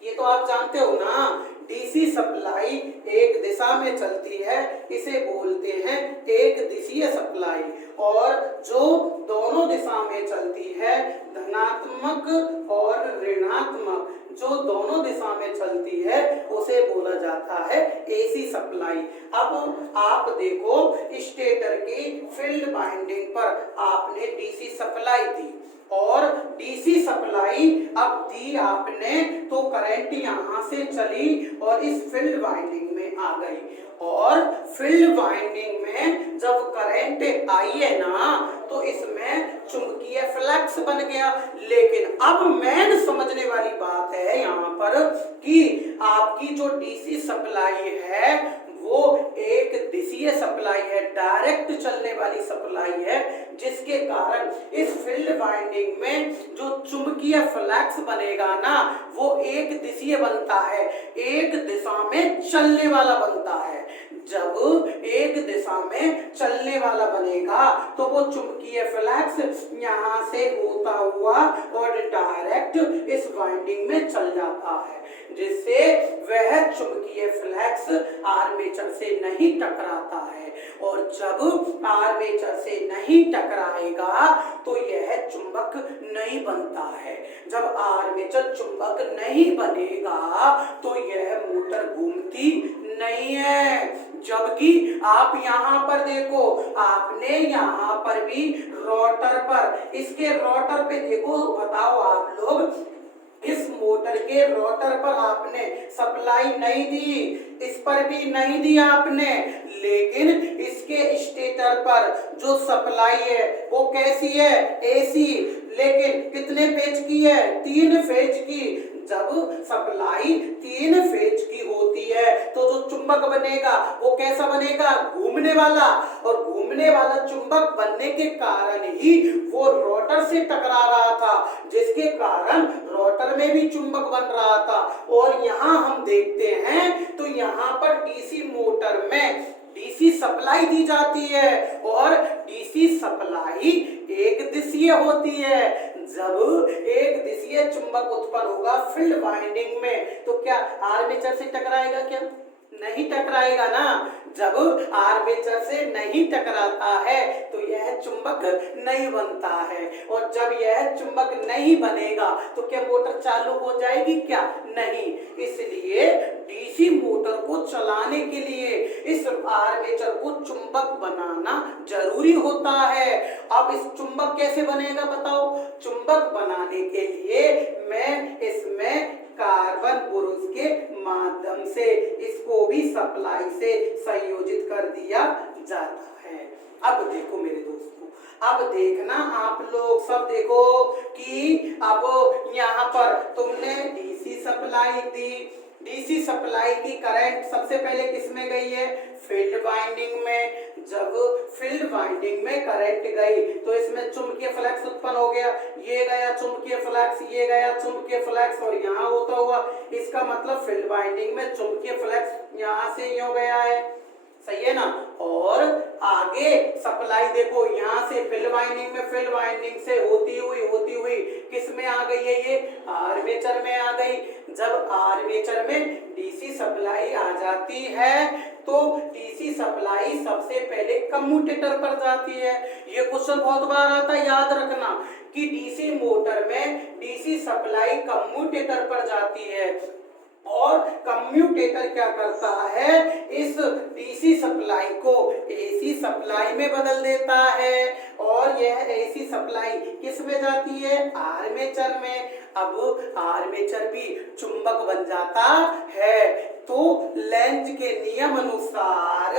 ये तो आप जानते हो ना, डीसी सप्लाई एक दिशा में चलती है, इसे बोलते हैं एक दिशीय सप्लाई। और जो दोनों दिशा में चलती है, धनात्मक और ऋणात्मक, जो दोनों दिशा में चलती है, उसे बोला जाता है एसी सप्लाई। अब आप देखो, स्टेटर की फील्ड वाइंडिंग पर आपने डीसी सप्लाई दी, और डीसी सप्लाई अब दी आपने, तो करंट यहां से चली और इस फील्ड वाइंडिंग में आ गई। और फील्ड वाइंडिंग में जब करंट आई है ना, तो इसमें चुंबकीय फ्लक्स बन गया। लेकिन अब मेन समझने वाली बात है यहाँ पर कि आपकी जो डीसी सप्लाई है वो एक दिशीय सप्लाई है, डायरेक्ट चलने वाली सप्लाई है, जिसके कारण इस फील्ड वाइंडिंग में जो चुंबकीय फ्लक्स बनेगा ना, वो एक दिशीय बनता है, एक दिशा में चलने वाला बनता है। जब एक दिशा में चलने वाला बनेगा तो वो चुंबकीय फ्लक्स यहां से होता हुआ और डायरेक्ट इस वाइंडिंग में चल जाता है, जिससे वह चुंबकीय फ्लक्स आर्मेचर से नहीं टकराता है। और जब आर्मेचर से नहीं टकराएगा तो यह चुंबक नहीं बनता है। जब आर्मेचर चुंबक नहीं बनेगा तो यह मोटर घूमती नहीं है। जबकि आप यहाँ पर देखो, आपने यहाँ पर भी रोटर पर, इसके रोटर पे देखो, बताओ आप लोग, इस मोटर के रोटर पर आपने सप्लाई नहीं दी, इस पर भी नहीं दी आपने, लेकिन इसके स्टेटर पर जो सप्लाई है वो कैसी है? एसी। लेकिन कितने फेज की है? 3 फेज की। जब सप्लाई 3 फेज की होती है तो जो चुंबक बनेगा वो कैसा बनेगा? घूमने वाला। और घूमने वाला चुंबक बनने के कारण ही वो रोटर से टकरा रहा था, जिसके कारण रोटर में भी चुंबक बन रहा था। और यहाँ हम देखते हैं तो यहाँ पर डीसी मोटर में डीसी सप्लाई दी जाती है, और डीसी सप्लाई एक दिशीय होती है। जब एक दिशीय चुंबक उत्पन्न होगा फील्ड वाइंडिंग में, तो क्या आर्मेचर से टकराएगा? क्या नहीं टकराएगा ना। जब आर्मेचर से नहीं टकराता है तो यह चुंबक नहीं बनता है, और जब यह चुंबक नहीं बनेगा तो क्या मोटर चालू हो जाएगी? क्या नहीं। इसलिए डीसी मोटर को चलाने के लिए इस आर्मेचर को चुंबक बनाना जरूरी होता है। अब इस चुंबक कैसे बनेगा बताओ? चुंबक बनाने के लिए मैं इसमें कार्बन बुरुस के माध्यम से इसको भी सप्लाई से संयोजित कर दिया जाता है। अब देखो मेरे दोस्तों, अब देखना आप लोग सब देखो कि अब यहाँ पर तुमने डीसी सप्लाई दी, डीसी सप्लाई की करंट सबसे पहले किसमें गई है? फील्ड वाइंडिंग में। जब फील्ड वाइंडिंग में करंट गई तो इसमें चुंबकीय फ्लक्स उत्पन्न हो गया, ये गया चुंबकीय फ्लक्स, ये गया चुंबकीय फ्लक्स, और यहाँ होता हुआ, इसका मतलब फील्ड वाइंडिंग में चुंबकीय फ्लक्स यहाँ से यूं गया है, सही है ना। और आगे सप्लाई देखो, यहाँ से फील्ड वाइंडिंग में, फील्ड वाइंडिंग से होती हुई किस में आ गई है? ये आर्मेचर में आ गई। जब आर्मेचर में डीसी सप्लाई आ जाती है तो डीसी सप्लाई सबसे पहले कम्यूटेटर पर जाती है। ये क्वेश्चन बहुत बार आता है, याद रखना कि डीसी मोटर में डीसी सप्लाई कम्यूटेटर पर जाती है, और कम्यूटेटर क्या करता है? इस डीसी सप्लाई को एसी सप्लाई में बदल देता है। और और यह एसी सप्लाई किस में जाती है, आर्मेचर में। अब आर्मेचर भी चुंबक बन जाता है। तो लेंज के नियम अनुसार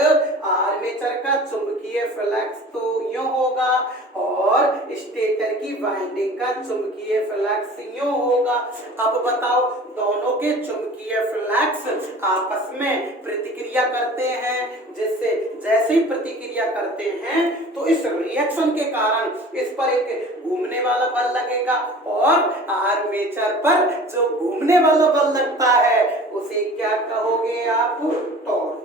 आर्मेचर का चुंबकीय फ्लक्स तो यूं होगा और स्टेटर की वाइंडिंग का चुंबकीय फ्लक्स यूं होगा। अब बताओ, दोनों के चुंबकीय फ्लक्स आपस में प्रतिक्रिया करते हैं, जिससे जैसे ही प्रतिक्रिया करते हैं तो इस रिएक्शन के कारण इस पर एक घूमने वाला बल लगेगा और आर्मेचर पर जो घूमने वाला बल लगता है उसे क्या कहोगे आप, टॉर्क।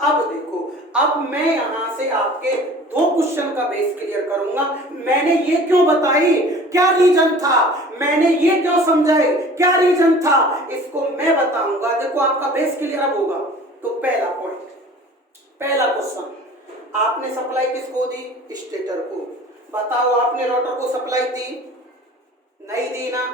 अब देखो, अब मैं यहां से आपके दो क्वेश्चन का बेस क्लियर करूंगा। मैंने ये क्यों बताई, क्या रीजन था, मैंने ये क्यों समझाई, क्या रीजन था, इसको मैं बताऊंगा। देखो आपका बेस क्लियर अब होगा। तो पहला पॉइंट, पहला क्वेश्चन, आपने सप्लाई किसको दी, स्टेटर को। बताओ, आपने रोटर को सप्लाई दी, नहीं दी ना।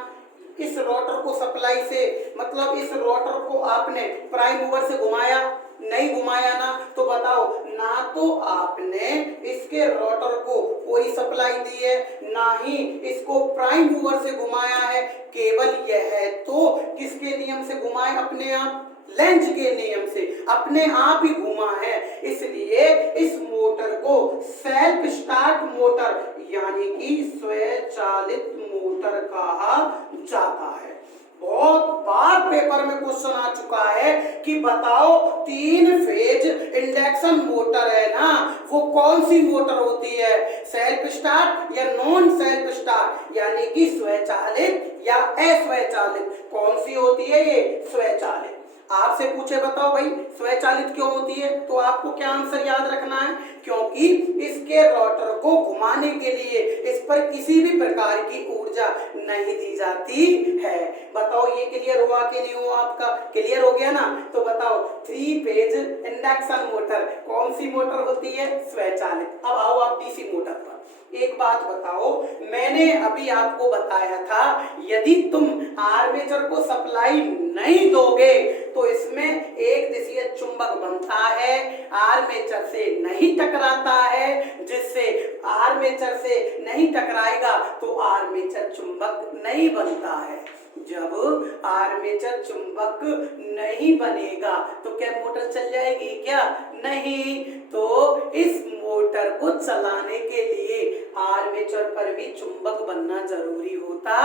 इस रोटर को सप्लाई से मतलब इस रोटर को आपने प्राइम मूवर से घुमाया, नहीं घुमाया ना। तो बताओ, ना तो आपने इसके रोटर को कोई सप्लाई दी है, ना ही इसको प्राइम मूवर से घुमाया है। केवल यह तो किसके नियम से घुमाए, अपने आप, लेंज के नियम से अपने आप ही घुमा है। इसलिए इस मोटर को सेल्फ स्टार्ट मोटर यानी कि स्वचालित मोटर कहा जाता है। बहुत बार पेपर में क्वेश्चन आ चुका है कि बताओ, 3 फेज इंडक्शन मोटर है ना, वो कौन सी मोटर होती है, सेल्फ स्टार्ट या नॉन सेल्फ स्टार्ट, यानी कि स्वचालित या अस्वचालित, कौन सी होती है, ये स्वचालित। आपसे पूछे बताओ भाई स्वचालित क्यों होती है, तो आपको क्या आंसर याद रखना है, क्योंकि इसके रोटर को घुमाने के लिए इस पर किसी भी प्रकार की ऊर्जा नहीं दी जाती है। बताओ, ये क्लियर हुआ कि नहीं हुआ, आपका क्लियर हो गया ना। तो बताओ, 3 फेज इंडक्शन मोटर कौन सी मोटर होती है, स्वचालित। अब आओ आप डीसी मोटर पर। एक बात बताओ, मैंने अभी आपको बताया था यदि तुम आर्मेचर को सप्लाई नहीं दोगे तो इसमें एक दिशीय चुंबक बनता है, आर्मेचर से नहीं टकराता है, जिससे आर्मेचर से नहीं टकराएगा तो आर्मेचर चुंबक नहीं बनता है। जब आर्मेचर चुंबक नहीं बनेगा तो क्या मोटर चल जाएगी, क्या नहीं। तो इस मोटर को चलाने के लिए आर्मेचर पर भी चुंबक बनना जरूरी होता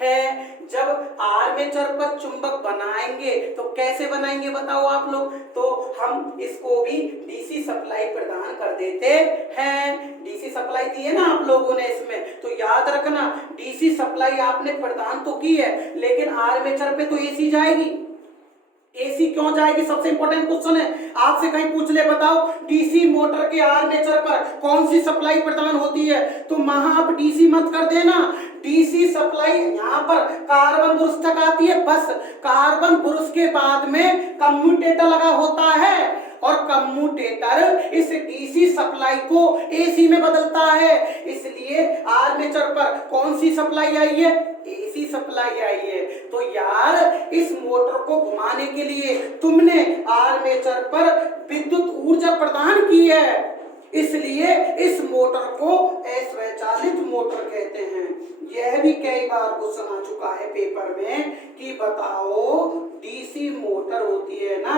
है। जब आर्मेचर पर चुंबक बनाएंगे तो कैसे बनाएंगे बताओ आप लोग, तो हम इसको भी डीसी सप्लाई प्रदान कर देते हैं। डीसी सप्लाई दी है ना आप लोगों ने इसमें, तो याद रखना डीसी सप्लाई आपने प्रदान तो की है, लेकिन आर्मेचर पे तो एसी जाएगी। एसी क्यों जाएगी, सबसे इंपॉर्टेंट क्वेश्चन है, आपसे कहीं पूछ ले, बताओ डीसी मोटर के आर्मेचर पर कौन सी सप्लाई प्रदान होती है, तो वहां आप डीसी मत कर देना। डीसी सप्लाई यहाँ पर कार्बन ब्रश तक आती है, बस कार्बन ब्रश के बाद में कम्यूटेटर लगा होता है और कम्यूटेटर इस डीसी सप्लाई को एसी में बदलता है। इसलिए आर्मेचर पर कौन सी सप्लाई आई है, एसी सप्लाई आई है। तो यार इस मोटर को घुमाने के लिए तुमने आर्मेचर पर विद्युत ऊर्जा प्रदान की है, इसलिए इस मोटर को अस्वचालित मोटर कहते हैं। यह भी कई बार क्वेश्चन आ चुका है पेपर में कि बताओ डीसी मोटर होती है ना,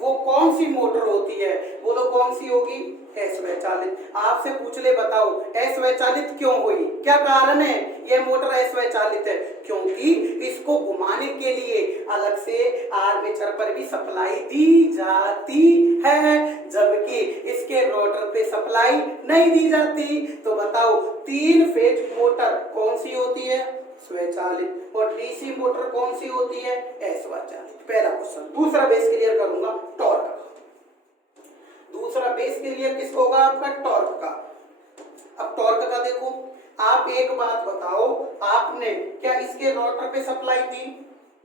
वो कौन सी मोटर होती है, बोलो कौन सी होगी, अस्वचालित। आपसे पूछ ले, बताओ अस्वचालित क्यों हुई, क्या कारण है यह मोटर अस्वचालित है, क्योंकि इसको घुमाने के लिए अलग से आर्मेचर पर भी सप्लाई दी जाती है, जबकि इसके रोटर पे सप्लाई नहीं दी जाती। तो बताओ 3 फेज मोटर कौन सी होती है, स्वचालित, और डीसी मोटर कौन सी होती है, अस्वचालित। पहला क्वेश्चन। दूसरा बेस क्लियर करूंगा, टॉर्क। दूसरा बेस क्लियर किसको होगा, आपका टॉर्क का। अब टॉर्क का देखो, आप एक बात बताओ, आपने क्या इसके रोटर पे सप्लाई दी,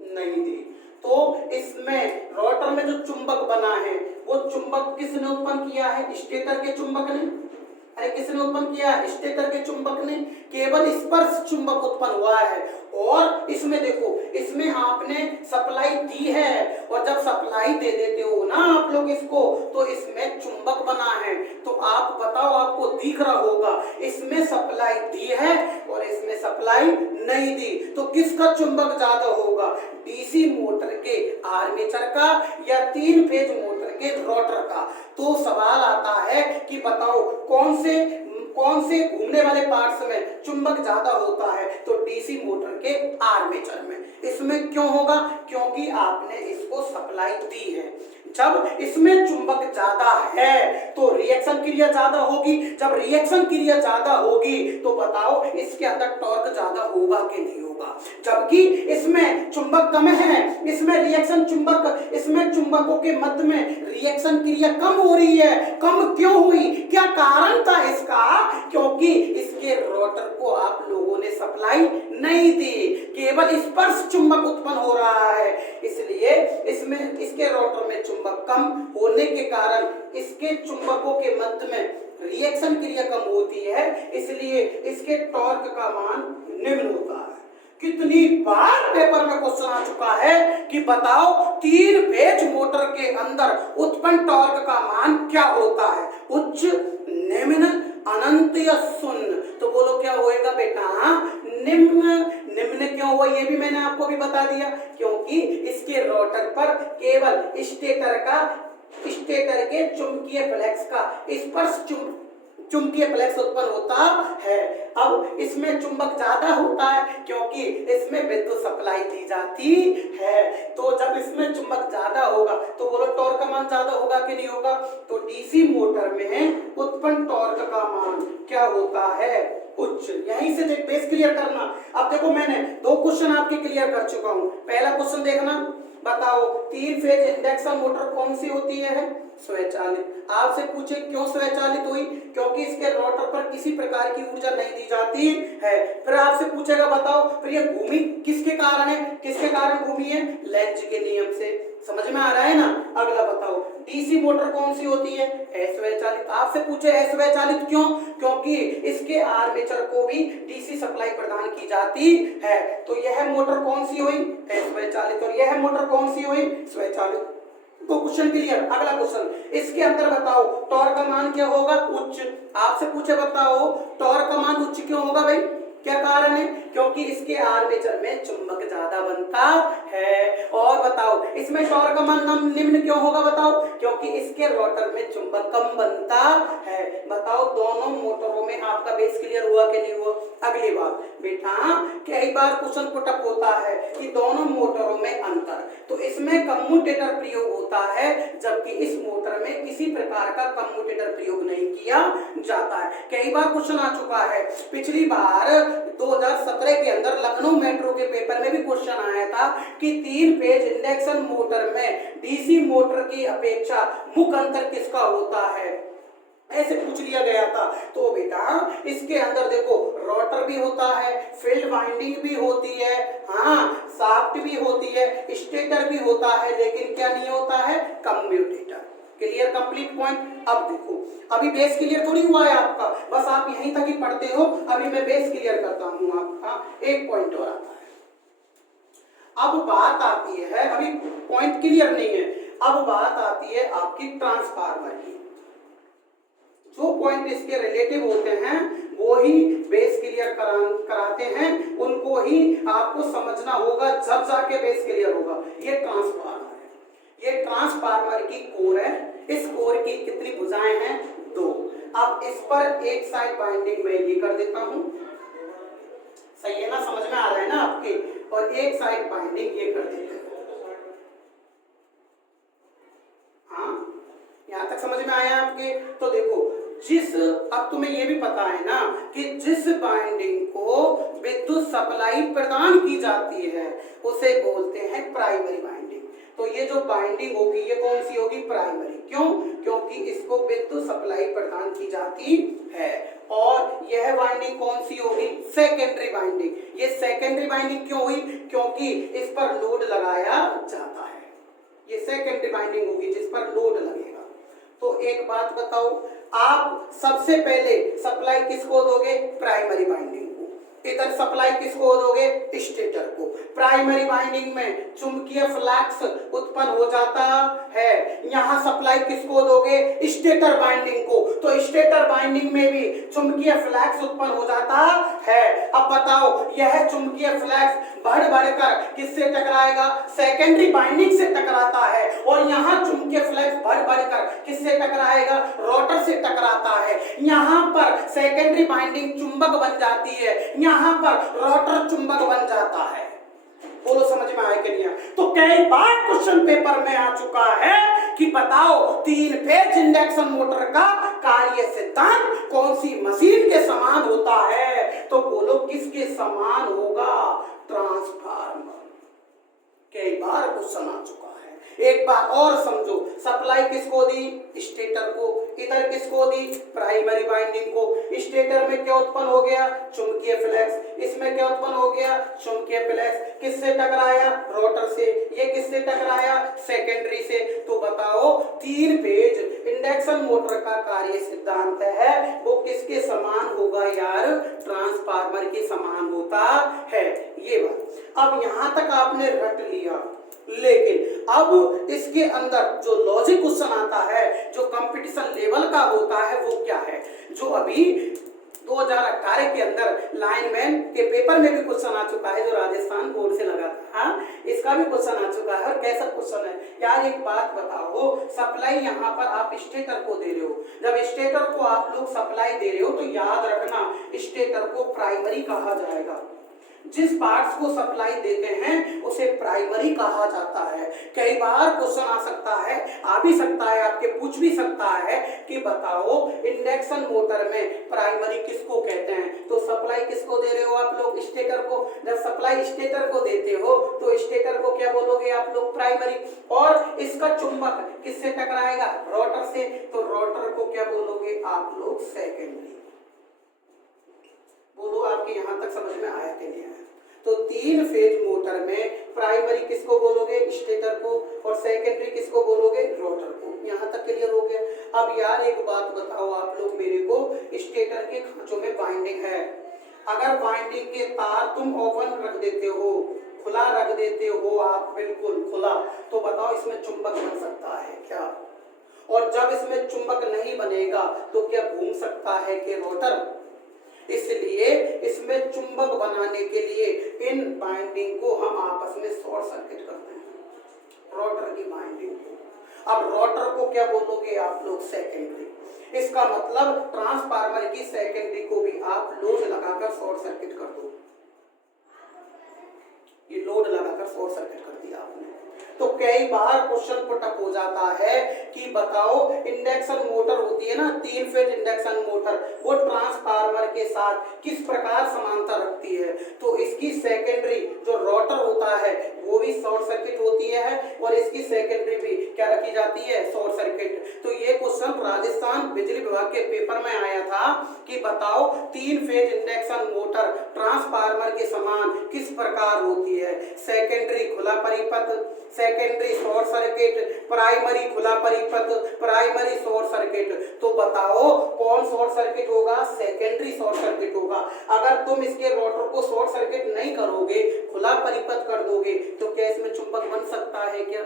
नहीं दी, तो इसमें रोटर में जो चुंबक बना है वो चुंबक किसने उत्पन्न किया है, स्टेटर के चुंबक ने। अरे किसने उत्पन्न किया? स्टेटर के चुंबक ने। केवल स्पर्श चुंबक उत्पन्न हुआ है। और इसमें देखो, इसमें आपने सप्लाई दी है, और जब सप्लाई दे देते हो ना आप लोग इसको, तो इसमें चुंबक बना है। तो आप बताओ, आपको दिख रहा होगा इसमें सप्लाई दी है और इसमें सप्लाई नहीं दी, तो किसका चुंबक ज्यादा होगा? डीसी मोटर के आर्मेचर का या 3 फेज मोटर के रोटर का। तो सवाल आता है कि बताओ कौन से घूमने वाले पार्ट्स में चुंबक ज्यादा होता है? तो डीसी मोटर के आर्मेचर में। इसमें क्यों होगा? क्योंकि आपने इसको सप्लाई दी है। जब इसमें चुंबक ज्यादा है तो रिएक्शन क्रिया ज्यादा होगी। जब रिएक्शन क्रिया ज्यादा होगी तो बताओ इसके अंदर टॉर्क ज्यादा होगा कि नहीं होगा? जबकि इसमें चुंबक कम है, इसमें चुंबकों के मध्य में रिएक्शन क्रिया कम हो रही है। कम क्यों हुई? क्या कारण था इसका? क्योंकि इसके रोटर को आप लोगों ने सप्लाई नहीं दी, केवल स्पर्श चुंबक उत्पन्न हो रहा है। इसलिए इसके रोटर में चुंबक कम होने के कारण इसके चुंबकों के मध्य में रिएक्शन क्रिया कम होती है, इसलिए इसके टॉर्क का मान निम्न होता है। कितनी बार पेपर में क्वेश्चन आ चुका है कि बताओ 3 फेज मोटर के अंदर उत्पन्न टॉर्क का मान क्या होता है? उच्च, निम्न, अनंत या शून्य? तो बोलो क्या होएगा बेटा? निम्न। निम्न क्यों हुआ ये भी मैंने आपको भी बता दिया, क्योंकि इसके रोटर पर केवल स्टेटर के चुंबकीय फ्लक्स का स्पर्श चुंबकीय फ्लक्स उत्पन्न होता है। अब इसमें चुंबक ज्यादा होता है क्योंकि इसमें विद्युत सप्लाई दी जाती है। तो जब इसमें चुंबक ज्यादा होगा तो बोलो टॉर्क का मान ज्यादा होगा कि नहीं होगा? तो डीसी मोटर में उत्पन्न टॉर्क का मान क्या होता है? उच्च। यहीं से बेस क्लियर करना। अब देखो मैंने 2 क्वेश्चन आपके क्लियर कर चुका हूं। पहला क्वेश्चन देखना, बताओ 3 फेज इंडक्शन मोटर कौन सी होती है? स्वचालित। आपसे पूछे क्यों स्वचालित हुई? क्योंकि इसके रोटर पर किसी प्रकार की ऊर्जा नहीं दी जाती है। फिर आपसे पूछेगा बताओ फिर ये घूमी किसके कारण है? किसके कारण घूमी है? लेंज के नियम से। समझ में आ रहा है ना? अगला बताओ डीसी मोटर कौन सी होती है? अस्वचालित। आपसे पूछे अस्वचालित क्यों? क्योंकि इसके आर्मेचर को भी डीसी सप्लाई प्रदान की जाती है। तो यह मोटर कौन सी हुई? अस्वचालित। और यह मोटर कौन सी हुई? स्वचालित। तो क्वेश्चन क्लियर। अगला क्वेश्चन, इसके अंदर बताओ टॉर्क का मान क्या होगा? उच्च। आपसे पूछे बताओ टॉर्क का मान उच्च क्यों होगा भाई? क्या कारण है? क्योंकि इसके आर्मेचर में चुंबक ज्यादा बनता है। और बताओ इसमें टॉर्क का मान निम्न क्यों होगा? बताओ क्योंकि इसके रोटर में चुंबक कम बनता है। बताओ दोनों मोटरों में आपका बेस क्लियर हुआ कि नहीं हुआ? अगली बात बेटा, कई बार क्वेश्चन पुटअप होता है कि दोनों मोटरों में अंतर, तो इसमें कम्यूटेटर प्रयोग होता है जबकि इस मोटर में किसी प्रकार का कम्यूटेटर प्रयोग नहीं किया जाता है। कई बार क्वेश्चन आ चुका है। पिछली बार 2017 के अंदर लखनऊ मेट्रो के पेपर में भी क्वेश्चन आया था कि 3 फेज इंडक्शन मोटर में डीसी मोटर की अपेक्षा मुख्य अंतर किसका होता है? ऐसे पूछ लिया गया था। तो बेटा इसके अंदर देखो रोटर भी होता है, फील्ड वाइंडिंग भी होती है, हाँ शाफ्ट भी होती है, स्टेटर भी होता है, लेकिन क्या नहीं होता है? कम्यूटेटर। Clear, complete point. अब देखो अभी बेस क्लियर थोड़ी हुआ है आपका, बस आप यहीं तक ही पढ़ते हो। अभी मैं बेस क्लियर करता हूं आपका। एक पॉइंट और आता है। अब बात आती है, अभी पॉइंट क्लियर नहीं है, अब बात आती है आपकी ट्रांसफार्मर की। जो पॉइंट इसके रिलेटिव होते हैं वो ही बेस क्लियर कराते हैं, उनको ही आपको समझना होगा, जब जाके बेस क्लियर होगा। ये ट्रांसफार्मर है, ये ट्रांसफार्मर की कोर है। इस कोर की कितनी भुजाएं हैं? 2। अब इस पर एक साइड बाइंडिंग मैं ये कर देता हूं, सही है ना? समझ में आ रहा है ना आपके? और एक साइड बाइंडिंग ये कर देते हैं। हाँ, यहां तक समझ में आया आपके? तो देखो अब तुम्हें ये भी पता है ना कि जिस बाइंडिंग को विद्युत सप्लाई प्रदान की जाती है उसे बोलते हैं प्राइमरी बाइंडिंग। तो ये जो बाइंडिंग होगी ये कौन सी होगी? प्राइमरी। क्यों? क्योंकि इसको विद्युत सप्लाई प्रदान की जाती है। और यह बाइंडिंग कौन सी होगी? Secondary binding. ये सेकेंडरी बाइंडिंग क्यों हुई? क्योंकि इस पर लोड लगाया जाता है। ये सेकेंडरी बाइंडिंग होगी जिस पर लोड लगेगा। तो एक बात बताओ, आप सबसे पहले सप्लाई किसको दोगे? प्राइमरी बाइंडिंग को। इधर सप्लाई किसको दोगे? स्टेटर को। प्राइमरी बाइंडिंग में चुंबकीय फ्लक्स उत्पन्न हो जाता है, यहाँ सप्लाई किसको दोगे? स्टेटर बाइंडिंग को। तो स्टेटर बाइंडिंग में भी चुंबकीय फ्लक्स उत्पन्न हो जाता है। अब बताओ, यह चुंबकीय फ्लक्स बढ़ बढ़कर किससे टकराएगा? सेकेंडरी बाइंडिंग से टकराता है। और यहाँ चुंबकीय फ्लक्स बढ़ बढ़कर किससे टकराएगा? रोटर से टकराता है। यहाँ पर सेकेंडरी बाइंडिंग चुंबक बन जाती है, यहाँ पर रोटर चुंबक बन जाता है। बोलो समझ में आया कि नहीं? तो कई बार क्वेश्चन पेपर में आ चुका है कि बताओ 3 फेज इंडक्शन मोटर का कार्य सिद्धांत कौन सी मशीन के समान होता है? तो बोलो किसके समान होगा? ट्रांसफार्मर। कई बार क्वेश्चन आ चुका है। एक बार और समझो, सप्लाई किसको दी? स्टेटर को। इधर किसको दी? प्राइमरी बाइंडिंग को। स्टेटर में क्या उत्पन्न हो गया? चुंबकीय फ्लक्स। इसमें क्या उत्पन्न हो गया? चुंबकीय फ्लक्स। किससे टकराया? रोटर से। ये किससे टकराया? सेकेंडरी से। तो बताओ 3 फेज इंडक्शन मोटर का कार्य सिद्धांत है वो किसके समान होगा यार? ट्रांसफार्मर के समान होता है। ये बात अब यहां तक आपने रट लिया, लेकिन अब इसके अंदर जो लॉजिक क्वेश्चन आता है, जो कंपटीशन लेवल का होता है, वो क्या है? जो अभी 2018 के अंदर लाइनमैन के पेपर में भी क्वेश्चन आ चुका है, जो राजस्थान बोर्ड से लगा था। हाँ, इसका भी क्वेश्चन आ चुका है। और कैसा क्वेश्चन है यार? एक बात बताओ, सप्लाई यहाँ पर आप स्टेटर को दे रहे हो। जब स्टेटर को आप लोग सप्लाई दे रहे हो तो याद रखना स्टेटर को प्राइमरी कहा जाएगा। जिस पार्ट्स को सप्लाई देते हैं उसे प्राइमरी कहा जाता है। कई बार क्वेश्चन आ सकता है, आ भी सकता है, आपके पूछ भी सकता है कि बताओ इंडक्शन मोटर में प्राइमरी किसको कहते हैं? तो सप्लाई किसको दे रहे हो आप लोग? स्टेटर को। जब सप्लाई स्टेटर को देते हो तो स्टेटर को क्या बोलोगे आप लोग? प्राइमरी। और इसका चुंबक किससे टकराएगा? रोटर से। तो रोटर को क्या बोलोगे आप लोग? सेकेंडरी। बोलो आपके यहां तक समझ में आया कि नहीं आया? तो 3 फेज मोटर में प्राइमरी किसको बोलोगे? स्टेटर को। और सेकेंडरी किसको बोलोगे? रोटर को। यहां तक क्लियर हो गया? अब यार एक बात बताओ आप लोग मेरे को, स्टेटर के खांचों में बाइंडिंग है। अगर बाइंडिंग के तार तुम ओपन रख देते हो, खुला रख देते हो आप, बिल्कुल खुला, तो बताओ इसमें चुंबक बन सकता है क्या? और जब इसमें चुंबक नहीं बनेगा तो क्या घूम सकता है कि रोटर? इसलिए इसमें चुंबक बनाने के लिए इन बाइंडिंग को हम आपस में शॉर्ट सर्किट करते हैं, रोटर की बाइंडिंग को। अब रोटर को क्या बोलोगे आप लोग? सेकेंडरी। इसका मतलब ट्रांसफार्मर की सेकेंडरी को भी आप लोड लगाकर शॉर्ट सर्किट कर दो। ये लोड लगाकर शॉर्ट सर्किट कर दिया आपने। तो कई बार क्वेश्चन पुटअप हो जाता है कि बताओ इंडक्शन मोटर होती है ना, 3 फेज इंडक्शन मोटर, वो ट्रांसफार्मर के साथ किस प्रकार समानता रखती है? तो इसकी सेकेंडरी जो रोटर होता है वो भी शॉर्ट सर्किट होती है और इसकी सेकेंडरी भी क्या रखी जाती है? Short circuit. तो ये क्वेश्चन राजस्थान बिजली विभाग के पेपर में आया था कि बताओ 3 फेज इंडक्शन मोटर ट्रांसफार्मर के समान किस प्रकार होती है? सेकेंडरी खुला परिपथ, सेकेंडरी शॉर्ट सर्किट, प्राइमरी खुला परिपथ, प्राइमरी शॉर्ट सर्किट। तो बताओ कौन शॉर्ट सर्किट होगा? सेकेंडरी शॉर्ट सर्किट होगा। अगर तुम इसके रोटर को शॉर्ट सर्किट नहीं करोगे, खुला परिपथ कर दोगे, तो क्या इसमें चुंबक बन सकता है क्या?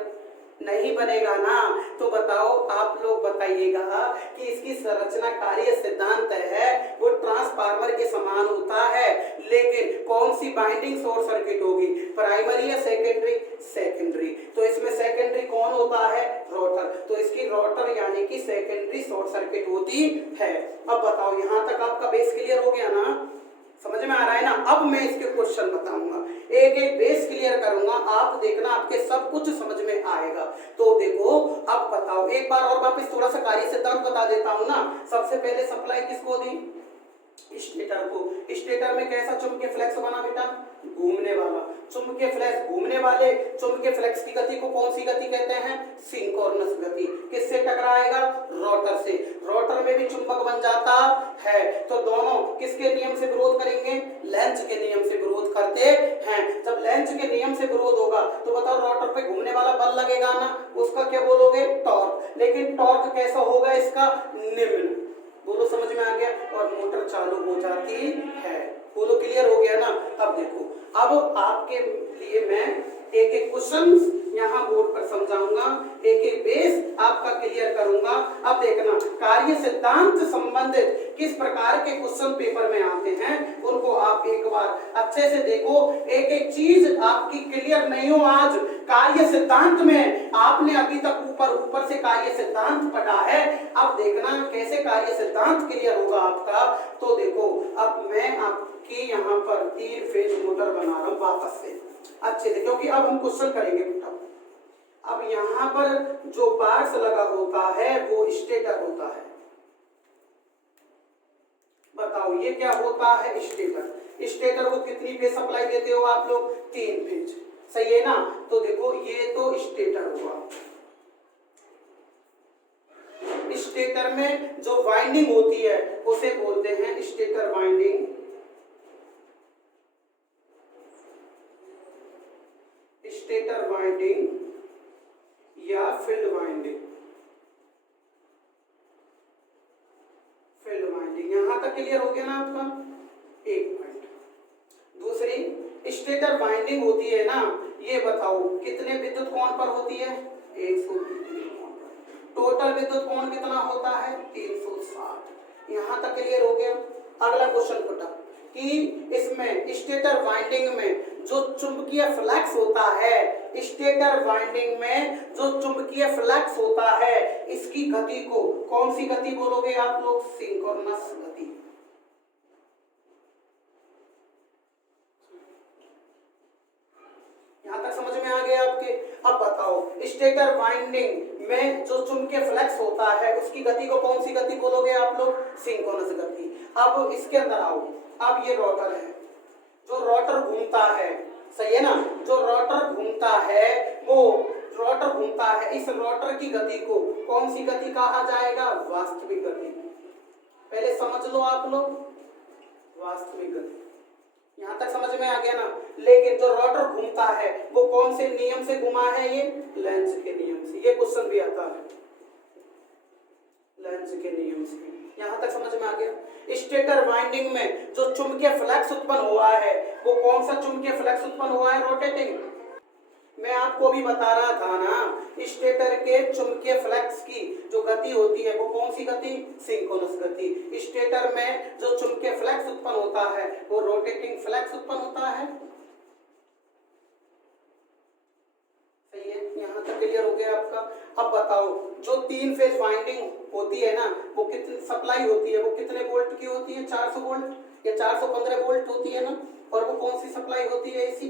नहीं बनेगा ना। तो बताओ आप लोग बताइएगा कि इसकी संरचना कार्य सिद्धांत है वो ट्रांसफार्मर के समान होता है, लेकिन कौन सी बाइंडिंग शॉर्ट सर्किट होगी? प्राइमरी या सेकेंडरी? सेकेंडरी। तो इसमें सेकेंडरी कौन होता है? रोटर। तो इसकी रोटर यानी कि सेकेंडरी शॉर्ट सर्किट होती है। अब बताओ यहां तक आपका बेस क्लियर हो गया ना? समझ में आ रहा है ना? अब मैं इसके क्वेश्चन बताऊंगा, एक एक बेस क्लियर करूंगा, आप देखना आपके सब कुछ समझ में आएगा। तो देखो अब बताओ, एक बार और वापस थोड़ा सा कार्य सिद्धांत बता देता हूं ना। सबसे पहले सप्लाई किसको दी? स्टेटर को। स्टेटर में कैसा चुंबकीय फ्लक्स बना बेटा? घूमने वाला। चुंबकीय फ्लक्स घूमने वाले चुंबकीय फ्लक्स की गति को कौन सी गति कहते हैं? सिंक्रोनस गति। किससे टकराएगा? रोटर से। रोटर में भी चुंबक बन जाता है। तो दोनों किसके नियम से विरोध करेंगे? लेंज के नियम से विरोध करते हैं। जब लेंज के नियम से विरोध होगा तो बताओ रोटर पे घूमने वाला बल लगेगा ना, उसका क्या बोलोगे? टॉर्क। लेकिन टॉर्क कैसा होगा इसका? निम्न। बोलो समझ में आ गया, और मोटर चालू हो जाती है। बोलो क्लियर हो गया ना। अब देखो, अब आपके लिए मैं एक एक क्वेश्चन यहाँ बोर्ड पर समझाऊंगा, एक एक बेस आपका क्लियर करूंगा। अब देखना, कार्य सिद्धांत संबंधित किस प्रकार के क्वेश्चन पेपर में आते हैं उनको आप एक बार अच्छे से देखो। एक एक चीज आपकी क्लियर नहीं हो आज कार्य सिद्धांत में, आपने अभी तक ऊपर से कार्य सिद्धांत पढ़ा है, अब देखना कैसे कार्य सिद्धांत क्लियर होगा आपका। तो देखो, अब मैं आपकी यहाँ पर 3 फेज मोटर बना रहा हूँ वापस से अच्छे से, क्योंकि अब हम क्वेश्चन करेंगे। अब यहाँ पर जो पार्ट्स लगा होता है वो स्टेटर होता है। बताओ ये क्या होता है? स्टेटर। स्टेटर को कितनी फेज सप्लाई देते हो आप लोग? 3 फेज, सही है ना। तो देखो ये तो स्टेटर हुआ। स्टेटर में जो वाइंडिंग होती है उसे बोलते हैं स्टेटर वाइंडिंग। स्टेटर वाइंडिंग या फील्ड वाइंडिंग। फील्ड वाइंडिंग यहां तक क्लियर हो गया ना आपका? एक पॉइंट। दूसरी स्टेटर वाइंडिंग होती है ना, ये बताओ कितने विद्युत कोण पर होती है? 120 कोण पर। टोटल विद्युत कोण कितना होता है? 360। यहां तक क्लियर हो गया। अगला क्वेश्चन पुट कि इसमें स्टेटर वाइंडिंग में जो चुंबकीय फ्लक्स होता है, स्टेटर वाइंडिंग में जो चुंबकीय फ्लक्स होता है, इसकी गति को कौन सी गति बोलोगे आप लोग? सिंक्रोनस गति। यहां तक समझ में आ गया आपके? अब बताओ स्टेटर वाइंडिंग में जो चुंबकीय फ्लक्स होता है उसकी गति को कौन सी गति बोलोगे आप लोग? सिंक्रोनस गति। अब इसके अंदर आओ, अब ये रोटर है, जो रोटर घूमता है, सही है ना, जो रोटर घूमता है वो रोटर घूमता है, इस रोटर की गति को कौन सी गति कहा जाएगा? वास्तविक गति। पहले समझ लो आप लोग, वास्तविक गति। यहां तक समझ में आ गया ना। लेकिन जो रोटर घूमता है वो कौन से नियम से घुमा है? ये लेंज के नियम से। ये क्वेश्चन भी आता है, लेंज के नियम से। यहां तक समझ में आ गया। स्टेटर वाइंडिंग में जो चुंबकीय फ्लक्स उत्पन्न हुआ है वो कौन सा चुंबकीय फ्लक्स उत्पन्न हुआ है? रोटेटिंग। मैं आपको भी बता रहा था ना, स्टेटर के चुंबकीय फ्लक्स की जो गति होती है वो कौन सी गति? सिंक्रोनस गति। स्टेटर में जो चुंबकीय फ्लक्स उत्पन्न होता है वो रोटेटिंग फ्लक्स उत्पन्न होता है, सही है। यहाँ तक क्लियर हो गया आपका। अब बताओ जो 3 फेज वाइंडिंग होती है ना, वो कितनी सप्लाई होती है? वो कितने वोल्ट की होती है? 400 वोल्ट या 415 वोल्ट होती है ना। और वो कौन सी सप्लाई होती है? एसी।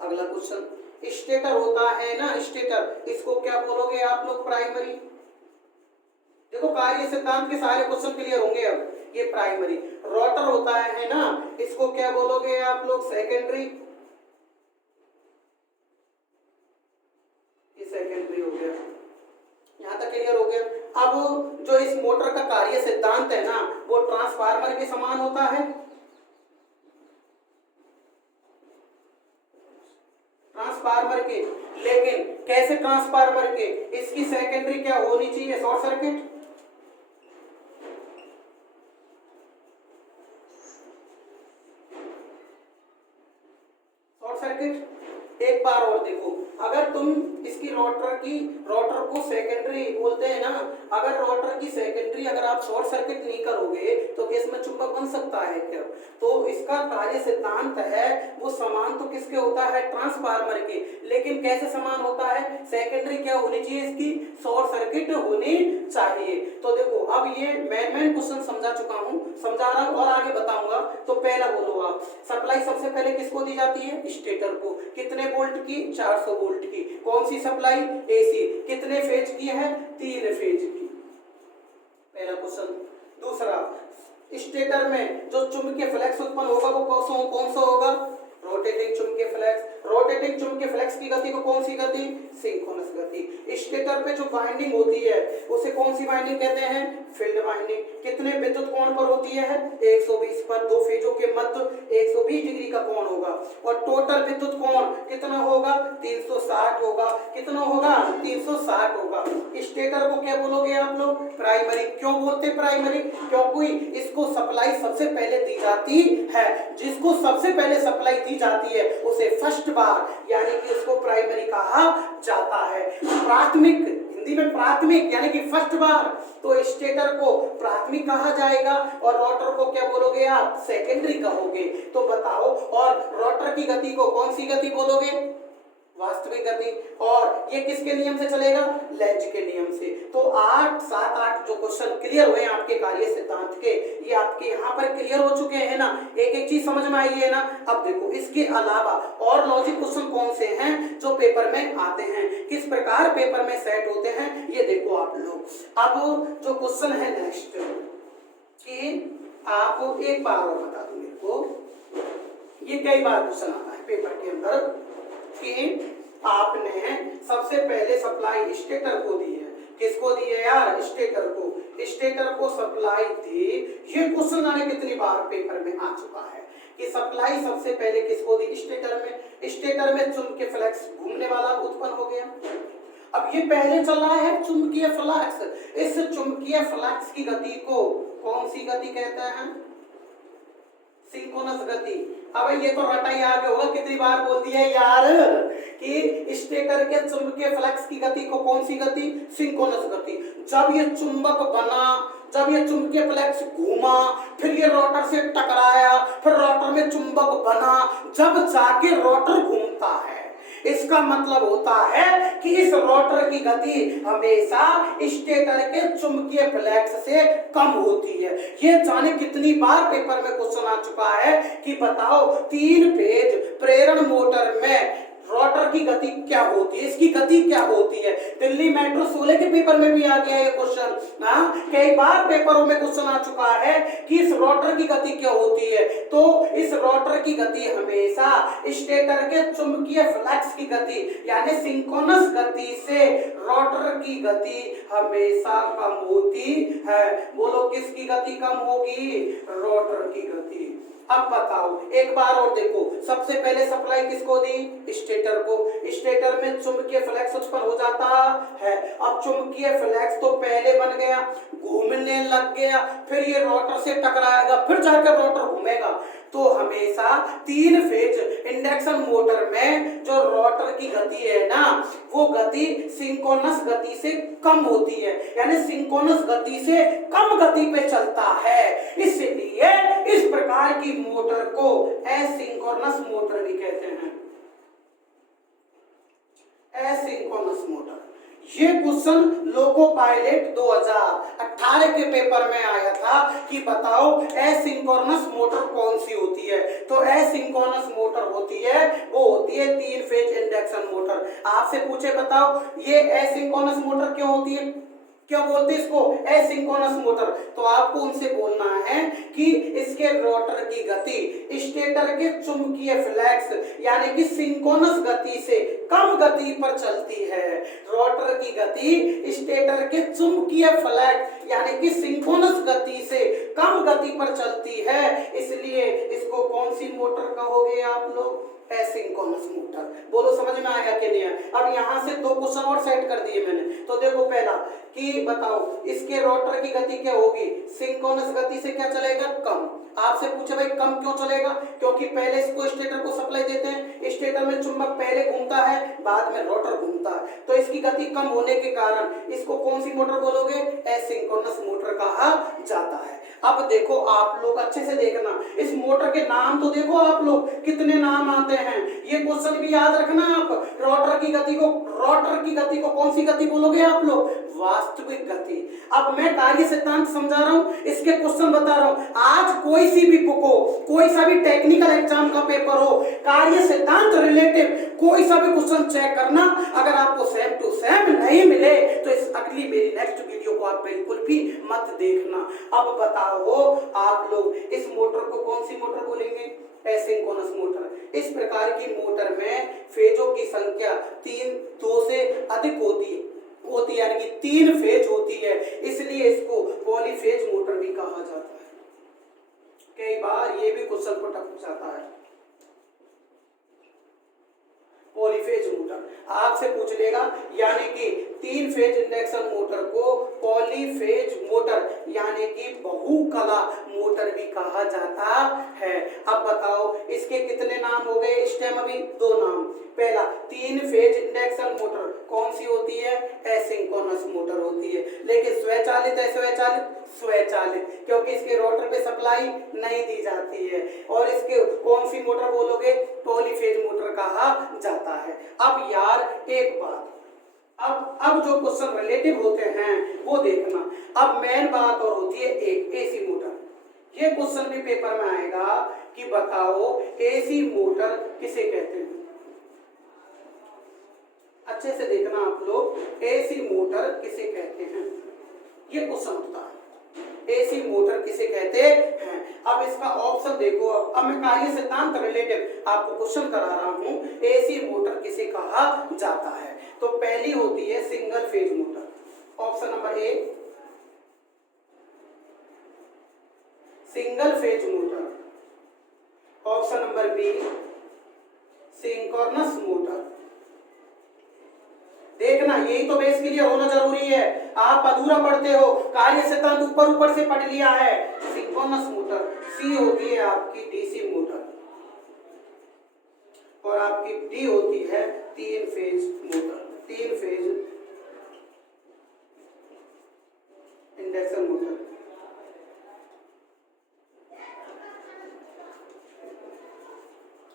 अगला क्वेश्चन, स्टेटर होता है ना, स्टेटर, इसको क्या बोलोगे आप लोग? प्राइमरी। देखो कार्य सिद्धांत के सारे क्वेश्चन क्लियर होंगे अब। ये प्राइमरी। रोटर होता है ना, इसको क्या बोलोगे आप लोग? सेकेंडरी। ये सेकेंडरी हो गया। यहां तक क्लियर हो गया। अब जो इस मोटर का कार्य सिद्धांत है ना, वो ट्रांसफार्मर के समान होता है। ट्रांसफार्मर के, लेकिन कैसे ट्रांसफार्मर के? इसकी सेकेंडरी क्या होनी चाहिए? Short circuit. Short circuit. एक बार और देखो, अगर तुम इसकी रोटर को सेकेंडरी बोलते हैं ना, अगर रोटर की सेकेंडरी अगर आप शॉर्ट सर्किट नहीं करोगे तो इसमें चुंबक बन सकता है क्या? तो इसका कार्य सिद्धांत है वो समान तो किसके होता है? ट्रांसफार्मर के। लेकिन कैसे समान होता है? सेकेंडरी क्या होनी चाहिए? इसकी शॉर्ट सर्किट होनी चाहिए। तो देखो अब ये मैं क्वेश्चन समझा चुका हूं, समझा रहा हूं और आगे बताऊंगा। तो पहला बोलो आप, सप्लाई सबसे पहले किसको दी जाती है? स्टेटर को। कितने वोल्ट की? 400 वोल्ट की। कौन सी सप्लाई? एसी। कितने फेज की है? 3 फेज की। पहला क्वेश्चन। दूसरा, स्टेटर में जो चुंबकीय फ्लक्स उत्पन्न होगा वो कौन सा होगा? रोटेटिंग चुंबकीय फ्लक्स, रोटेटिंग चुंबकीय फ्लक्स की गति को कौन सी गति, सिंक्रोनस गति। स्टेटर पे जो वाइंडिंग होती है उसे कौन सी वाइंडिंग कहते हैं, फील्ड वाइंडिंग। कितने विद्युत कोण पर होती है, 120 पर। दो फेजों के मध्य 120 डिग्री का कोण होगा और टोटल विद्युत कोण कितना होगा, 360 होगा। कितना होगा, 360 होगा। स्टेटर को क्या बोलोगे आप लोग, प्राइमरी। क्यों बोलते प्राइमरी, क्योंकि इसको सप्लाई सबसे पहले दी जाती है। जिसको सबसे पहले सप्लाई दी जाती है उसे फर्स्ट बार यानी कि उसको प्राइमरी कहा जाता है। प्राथमिक, हिंदी में प्राथमिक यानी कि फर्स्ट बार, तो स्टेटर को प्राथमिक कहा जाएगा और रोटर को क्या बोलोगे आप, सेकेंडरी कहोगे। तो बताओ, और रोटर की गति को कौन सी गति बोलोगे, वास्तविक गति। और ये किसके नियम से चलेगा, लेंज के नियम से। तो 8, 7, 8 जो क्वेश्चन क्लियर हुए आपके कार्य सिद्धांत के, ये आपके यहाँ पर क्लियर हो चुके हैं ना, एक एक चीज समझ में आई है ना। अब देखो इसके अलावा और लॉजिक क्वेश्चन कौन से हैं जो पेपर में आते हैं, किस प्रकार पेपर में सेट होते हैं, ये देखो आप लोग। अब जो क्वेश्चन है नेक्स्ट, कि आपको एक बार और बता दूं मेरे को, ये कई बार क्वेश्चन आता है पेपर के अंदर कि आपने सबसे पहले सप्लाई स्टेटर को दी है। किसको दी है यार, स्टेटर को। स्टेटर को सप्लाई दी, ये क्वेश्चन आने कितनी बार पेपर में आ चुका है कि सप्लाई सबसे पहले किसको दी, स्टेटर में। स्टेटर में चुंबकीय फ्लक्स घूमने वाला उत्पन्न हो गया। अब ये पहले चल रहा है चुंबकीय फ्लक्स। इस चुंबकीय फ्लक्स की गति को कौन सी गति कहते हैं, सिंक्रोनस गति। अब ये तो रटा ही आ गया होगा, कितनी बार बोल दिया यार कि स्टेटर के चुंबकीय फ्लक्स की गति को कौन सी गति, सिंक्रोनस गति। जब ये चुंबक बना, जब ये चुंबकीय फ्लक्स घूमा, फिर ये रोटर से टकराया, फिर रोटर में चुंबक बना, जब जाके रोटर घूमता है, इसका मतलब होता है कि इस रोटर की गति हमेशा स्टेटर के चुंबकीय फ्लक्स से कम होती है। ये जाने कितनी बार पेपर में क्वेश्चन आ चुका है कि बताओ 3 फेज प्रेरण मोटर में रोटर की गति क्या होती है, इसकी गति क्या होती है। दिल्ली मेट्रो 16 के पेपर में भी आ गया ये क्वेश्चन, कई बार पेपरों में क्वेश्चन आ चुका है कि इस रोटर की गति क्या होती है। तो इस रोटर की गति हमेशा स्टेटर के चुंबकीय फ्लक्स की गति यानी सिंक्रोनस गति से रोटर की गति हमेशा कम होती है। बोलो किसकी गति कम होगी, रोटर की गति। अब बताओ एक बार और देखो, सबसे पहले सप्लाई किसको दी, स्टेटर को। स्टेटर में चुंबकीय फ्लक्स उत्पन्न हो जाता है। अब चुंबकीय फ्लक्स तो पहले बन गया, घूमने लग गया, फिर ये रोटर से टकराएगा, फिर जाकर रोटर घूमेगा। तो हमेशा 3 फेज इंडक्शन मोटर में जो रोटर की गति है ना, वो गति सिंक्रोनस गति से कम होती है, यानी सिंक्रोनस गति से कम गति पे चलता है। इसलिए इस प्रकार की मोटर को एसिंक्रोनस मोटर भी कहते हैं, एसिंक्रोनस मोटर। ये क्वेश्चन लोको पायलट 2018 के पेपर में आया था कि बताओ एसिंक्रोनस मोटर कौन सी होती है। तो एसिंक्रोनस मोटर होती है, वो होती है 3 फेज इंडक्शन मोटर। आपसे पूछे बताओ ये एसिंक्रोनस मोटर क्यों होती है, क्या बोलते हैं इसको, एसिंक्रोनस मोटर। तो आपको उनसे बोलना है कि इसके रोटर की गति स्टेटर के चुंबकीय फ्लक्स यानी कि सिंक्रोनस गति से कम गति पर चलती है। रोटर की गति स्टेटर के चुंबकीय फ्लक्स यानी कि सिंक्रोनस गति से कम गति पर चलती है, इसलिए इसको कौन सी मोटर कहोगे आप लोग, एसिंक्रोनस मोटर। बोलो समझ में आया कि नहीं? अब यहाँ से 2 क्वेश्चन और सेट कर दिए मैंने। तो देखो पहला कि बताओ इसके रोटर की गति क्या होगी, सिंक्रोनस गति से क्या चलेगा, कम। आपसे पूछे भाई कम क्यों चलेगा, क्योंकि पहले इसको स्टेटर को सप्लाई देते हैं, स्टेटर में चुंबक पहले घूमता है, बाद में रोटर घूमता है, तो इसकी गति कम होने के कारण इसको कौन सी मोटर बोलोगे, एसिंक्रोनस मोटर कहा जाता है। अब देखो आप लोग अच्छे से देखना, इस मोटर के नाम तो देखो आप लोग कितने नाम आते हैं, ये क्वेश्चन भी याद रखना आप। रोटर की गति को कौन सी गति बोलोगे आप लोग, वास्तविक गति। अब मैं कार्य सिद्धांत समझा रहा हूं, इसके क्वेश्चन बता रहा हूं। आज कोई सी भी बुक हो, कोई सा भी टेक्निकल एग्जाम का पेपर हो, कार्य सिद्धांत रिलेटिव कोई सा भी क्वेश्चन चेक करना, अगर आपको सेम टू सेम नहीं मिले तो इस अगली मेरी नेक्स्ट वीडियो को आप बिल्कुल भी मत देखना। अब बताओ आप लोग इस मोटर को कौन सी मोटर बोलेंगे? Asynchronous motor. इस प्रकार की मोटर में फेजों की संख्या 2 से अधिक होती है यानी कि 3 फेज होती है, इसलिए इसको पॉलीफेज मोटर भी कहा जाता है। कई बार ये भी क्वेश्चन को टप जाता है। पॉलीफेज मोटर आपसे पूछ लेगा, यानी कि 3 फेज इंडक्शन मोटर को पॉलीफेज मोटर यानी कि बहुकला मोटर भी कहा जाता है। अब बताओ इसके कितने नाम हो गए इस टाइम? अभी 2 नाम। पहला 3 फेज इंडक्शन मोटर कौन सी होती है? एसिंक्रोनस मोटर होती है। लेकिन स्वचालित है स्वचालित, क्योंकि इसके रोटर पे सप्लाई नहीं दी जाती है। और इसके कौन सी मोटर बोलोगे? पॉलीफेज मोटर कहा जाता है। अब यार एक बात, अब जो क्वेश्चन रिलेटिव होते हैं वो देखना। अब मेन बात और होती है एक एसी मोटर। ये क्वेश्चन भी पेपर में आएगा कि बताओ एसी मोटर किसे कहते हैं? अच्छे से देखना आप लोग, एसी मोटर किसे कहते हैं, ये क्वेश्चन होता है। एसी मोटर किसे कहते हैं? अब इसका ऑप्शन देखो। अब मैं कार्य सिद्धांत रिलेटेड आपको क्वेश्चन करा रहा हूं, एसी मोटर किसे कहा जाता है। तो पहली होती है single phase motor. Option number A single phase motor. Option number B synchronous motor. देखना, यही तो बेस क्लियर होना जरूरी है। आप अधूरा पढ़ते हो, कार्य सिद्धांत ऊपर से पढ़ लिया है। सिंक्रोनस मोटर सी होती है आपकी डीसी मोटर, और आपकी डी होती है 3 phase motor, 3 phase induction motor.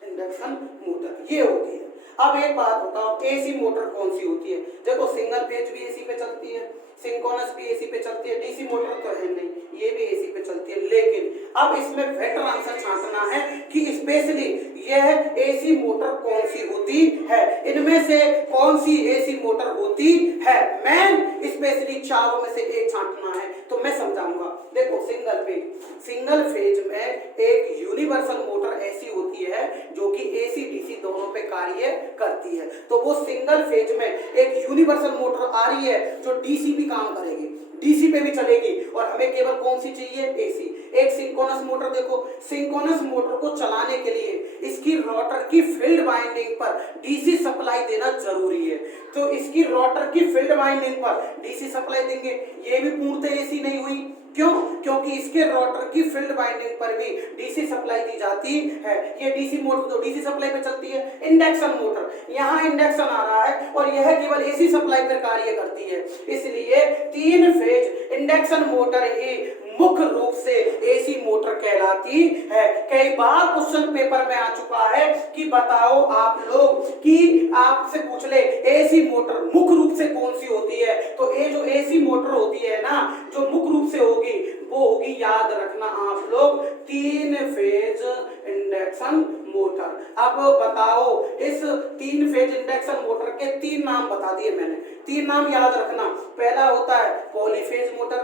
Induction motor ये होती है। अब एक बात बताओ, एसी मोटर कौन सी होती है? देखो सिंगल फेज भी एसी पे चलती है, सिंक्रोनस भी एसी पे चलती है, डीसी मोटर तो है नहीं, ये भी एसी पे चलती है। लेकिन अब इसमें बेटर आंसर छांटना है कि स्पेशली यह एसी मोटर कौन सी होती है, इनमें से कौन सी एसी मोटर होती है। मेन स्पेशली चारों में से एक छांटना है, तो मैं समझाऊंगा। देखो सिंगल फेज में एक यूनिवर्सल मोटर ऐसी होती है जो कि एसी डीसी दोनों पे कार्य करती है। तो वो सिंगल फेज में एक यूनिवर्सल मोटर आ रही है जो डीसी भी काम करेगी, डीसी पे भी चलेगी, और हमें केवल कौन सी चाहिए? एसी। एक सिंक्रोनस मोटर देखो, सिंक्रोनस मोटर को चलाने के लिए इसकी रोटर की फील्ड वाइंडिंग पर डीसी सप्लाई देना जरूरी है। तो इसकी रोटर की फील्ड वाइंडिंग पर डीसी सप्लाई देंगे, ये भी पूर्णतः एसी नहीं हुई। क्यों? क्योंकि इसके रोटर की फील्ड वाइंडिंग पर भी डीसी सप्लाई दी जाती है। ये डीसी मोटर तो डीसी सप्लाई पे चलती है। इंडक्शन मोटर, यहाँ इंडक्शन आ रहा है और यह केवल एसी सप्लाई पर कार्य करती है, इसलिए 3 फेज इंडक्शन मोटर ही मुख्य रूप से एसी मोटर कहलाती है। कई बार क्वेश्चन पेपर में आ चुका है कि बताओ आप लोग कि आपसे पूछ ले एसी मोटर मुख्य रूप से कौन सी होती है, तो ये जो एसी मोटर होती है ना, जो मुख्य रूप से होगी वो होगी, याद रखना आप लोग, 3 फेज इंडक्शन मोटर। अब बताओ इस 3 फेज इंडक्शन मोटर के 3 नाम बता दिए मैंने, 3 नाम याद रखना। पहला होता है पॉलीफेज मोटर,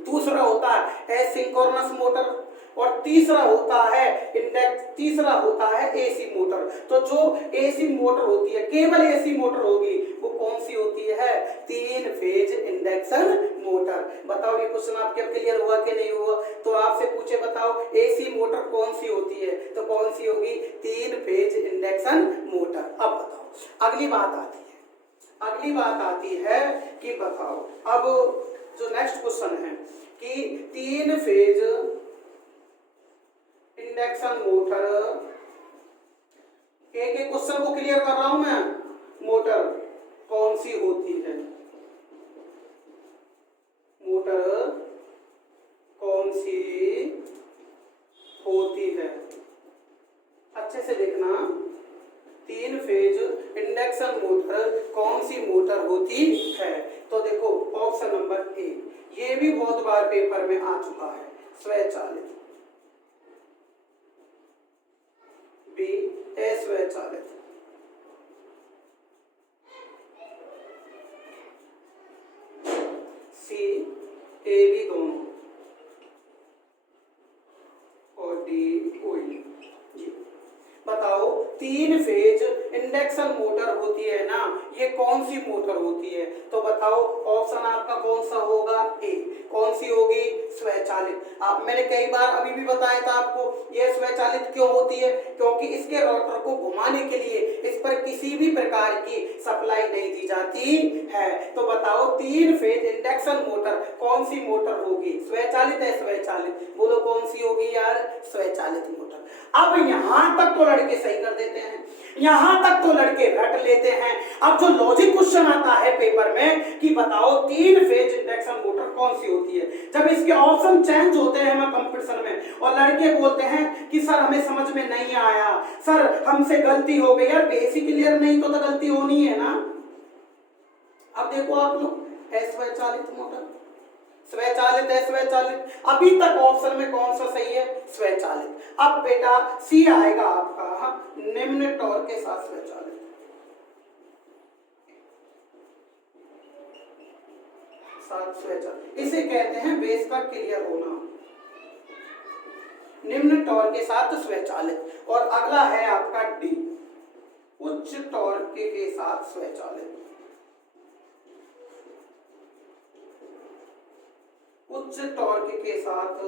दूसरा होता है एसिंक्रोनस मोटर, और तीसरा होता है एसी मोटर। तो जो एसी मोटर होती है, केवल एसी मोटर होगी, वो कौन सी होती है? 3 फेज इंडक्शन मोटर। बताओ ये क्वेश्चन आपके क्लियर हुआ कि नहीं हुआ? तो आपसे पूछे बताओ एसी मोटर कौन सी होती है, तो कौन सी होगी? 3 फेज इंडक्शन मोटर। अब बताओ अगली बात आती है कि बताओ अब जो नेक्स्ट क्वेश्चन है कि 3 फेज इंडक्शन मोटर, एक क्वेश्चन को क्लियर कर रहा हूं मैं, मोटर कौन सी होती है, मोटर कौन सी होती है, अच्छे से देखना। 3 फेज इंडक्शन मोटर कौन सी मोटर होती है? तो देखो ऑप्शन नंबर ए, ये भी बहुत बार पेपर में आ चुका है, स्वचालित। बी अस्वचालित। ओई। जी बताओ, 3 फेज इंडक्शन मोटर होती है ना, ये कौन सी मोटर होती है? तो बताओ ऑप्शन आपका कौन सा होगा? ए। कौन सी होगी? स्वचालित। आप मैंने कई बार अभी भी बताया था आपको, ये स्वचालित क्यों होती है? क्योंकि इसके रोटर को घुमाने के लिए इस पर किसी भी प्रकार की सप्लाई नहीं दी जाती है। तो बताओ 3 फेज इंडक्शन मोटर कौन सी मोटर होगी? स्वचालित है स्वचालित? बोलो कौन सी होगी यार? स्वचालित मोटर। अब यहां तक तो लड़के सही कर देते हैं, यहां तक तो लड़के रट लेते हैं। अब जो लॉजिक क्वेश्चन आता है पेपर में कि बताओ 3 फेज इंडक्शन मोटर कौन सी होती है, जब इसके ऑप्शन चेंज होते हैं ना कंपटीशन में और लड़के बोलते हैं कि सर हमें समझ में नहीं आया, सर हमसे गलती हो गई। यार बेसिक क्लियर नहीं तो गलती होनी है ना। अब देखो आप लोग, स्वचालित मोटर, स्वचालित है स्वचालित। अभी तक ऑप्शन में कौन सा सही है? स्वचालित। अब बेटा सी आएगा आपका, निम्न टॉर्क के साथ स्वचालित। स्वचालित इसे कहते हैं बेस का क्लियर होना, निम्न टॉर्क के साथ स्वचालित। और अगला है आपका डी, उच्च टॉर्क के साथ स्वचालित। उच्च टॉर्क के साथ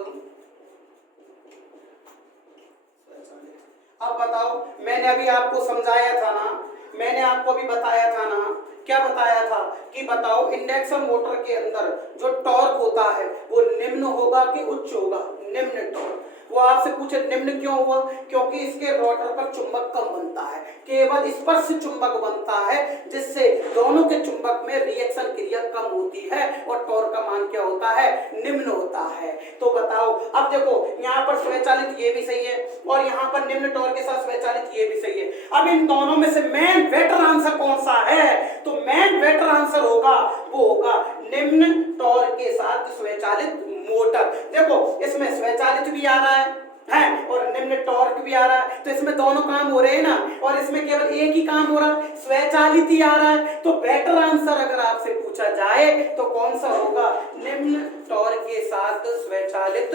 स्वचालित। अब बताओ, मैंने अभी आपको समझाया था ना, मैंने आपको अभी बताया था ना, क्या बताया था कि बताओ इंडक्शन मोटर के अंदर जो टॉर्क होता है वो निम्न होगा कि उच्च होगा? निम्न टॉर्क। वो आपसे पूछे निम्न क्यों हुआ? क्योंकि इसके रोटर पर चुंबक कम बनता है, केवल स्पर्श चुंबक बनता है, जिससे दोनों के चुंबक में रिएक्शन क्रिया कम होती है और टॉर्क का मान क्या होता है? निम्न होता है। तो बताओ, अब देखो यहाँ पर स्वचालित ये भी सही है और यहाँ पर निम्न टॉर्क के साथ स्वचालित ये भी सही है। अब इन दोनों में से मेन बेटर आंसर कौन सा है? तो मेन बेटर आंसर होगा, वो होगा निम्न टॉर्क के साथ स्वचालित मोटर। देखो इसमें स्वचालित भी आ रहा है और निम्न टॉर्क भी आ रहा है, तो इसमें दोनों काम हो रहे हैं ना, और इसमें केवल एक ही काम हो रहा है, स्वचालित ही आ रहा है। तो बेटर आंसर अगर आपसे पूछा जाए तो कौन सा होगा? निम्न टॉर्क के साथ स्वचालित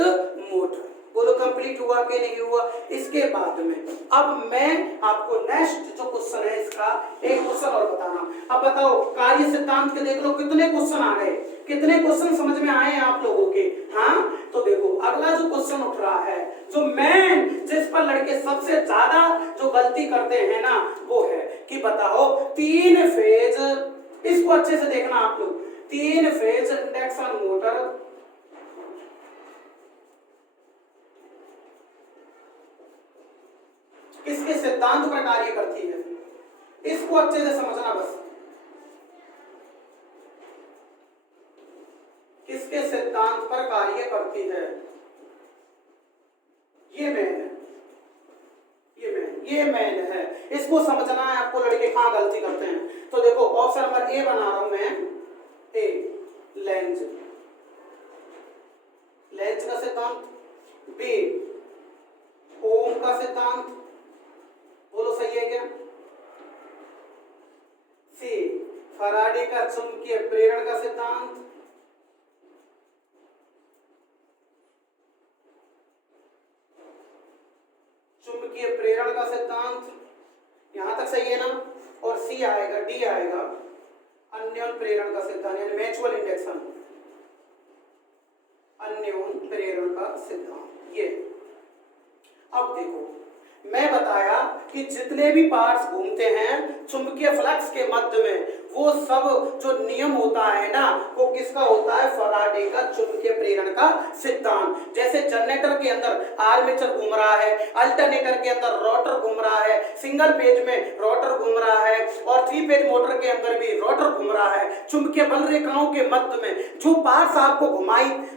मोटर। बोलो कंप्लीट हुआ कि नहीं हुआ? इसके बाद में अब मैं आपको नेक्स्ट जो क्वेश्चन है इसका एक क्वेश्चन और बताना। अब बताओ कार्य सिद्धांत के देख लो कितने क्वेश्चन आ गए, कितने क्वेश्चन समझ में आए हैं आप लोगों के? हाँ, तो देखो अगला जो क्वेश्चन उठ रहा है, जो मेन जिस पर लड़के सबसे ज्यादा जो गलती करते हैं ना, वो है कि बताओ 3 फेज, इसको अच्छे से देखना आप लोग, 3 फेज इंडक्शन मोटर किसके सिद्धांत पर कार्य करती है? इसको अच्छे से समझना बस, किसके सिद्धांत पर कार्य करती है? ये मेन है, ये मेन है, इसको समझना है आपको। लड़के कहां गलती करते हैं? तो देखो ऑप्शन नंबर ए बना रहा हूं मैं, ए लेंज, लेंज का सिद्धांत, बी ओम का सिद्धांत, बोलो सही है क्या? सी फराडे का चुंबकीय प्रेरण का सिद्धांत, चुंबकीय प्रेरण का सिद्धांत, यहां तक सही है ना? और सी आएगा, डी आएगा अन्योन प्रेरण का सिद्धांत, यानी म्यूचुअल इंडक्शन, अन्योन प्रेरण का सिद्धांत। ये अब देखो मैं बताया कि जितने भी पार्ट्स घूमते हैं चुंबकीय फ्लक्स के मध्य में, वो सब जो नियम होता है ना, वो किसका होता है? फराडे का चुंबकीय प्रेरण का सिद्धांत। जैसे जनरेटर के अंदर आर्मेचर घूम रहा है, अल्टरनेटर के अंदर रोटर घूम रहा है, सिंगल पेज में रोटर घूम रहा है और 3 पेज मोटर के अंदर भी रोटर घूम रहा है। चुंबकीय बल रेखाओं के मध्य में जो पार्ट्स आपको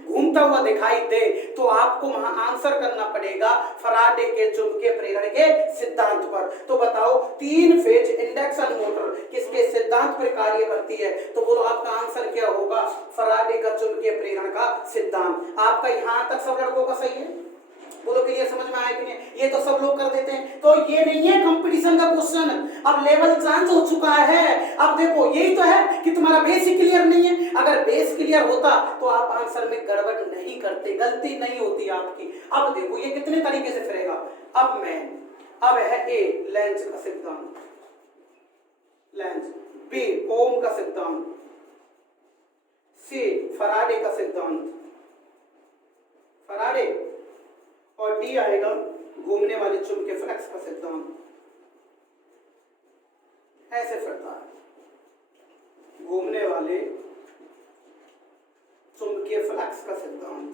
घूमता हुआ दिखाई दे, तो आपको वहां आंसर करना पड़ेगा फराडे के चुंबकीय प्रेरण के सिद्धांत पर। तो बताओ 3 फेज इंडक्शन मोटर किसके सिद्धांत पर कार्य करती है? तो बोलो आपका आंसर क्या होगा? फराडे का चुंबकीय प्रेरण का सिद्धांत। आपका यहां तक सब लड़कों का सही है? बोलो क्लियर, समझ में आया कि नहीं? ये तो सब लोग कर देते हैं, तो ये नहीं है कंपटीशन का क्वेश्चन। अब लेवल चेंज हो चुका है। अब देखो यही तो है कि तुम्हारा बेस ही क्लियर नहीं है। अगर बेस क्लियर होता तो आप आंसर में गड़बड़ नहीं करते, गलती नहीं होती आपकी। अब देखो ये कितने तरीके से फिरेगा। अब है ए लेंज का सिद्धांत, लेंज, बी ओम का सिद्धांत, सी फराडे का सिद्धांत, फराडे, और डी आएगा घूमने वाले चुंबकीय फ्लक्स का सिद्धांत। ऐसे फिरता है घूमने वाले चुंबकीय फ्लक्स का सिद्धांत।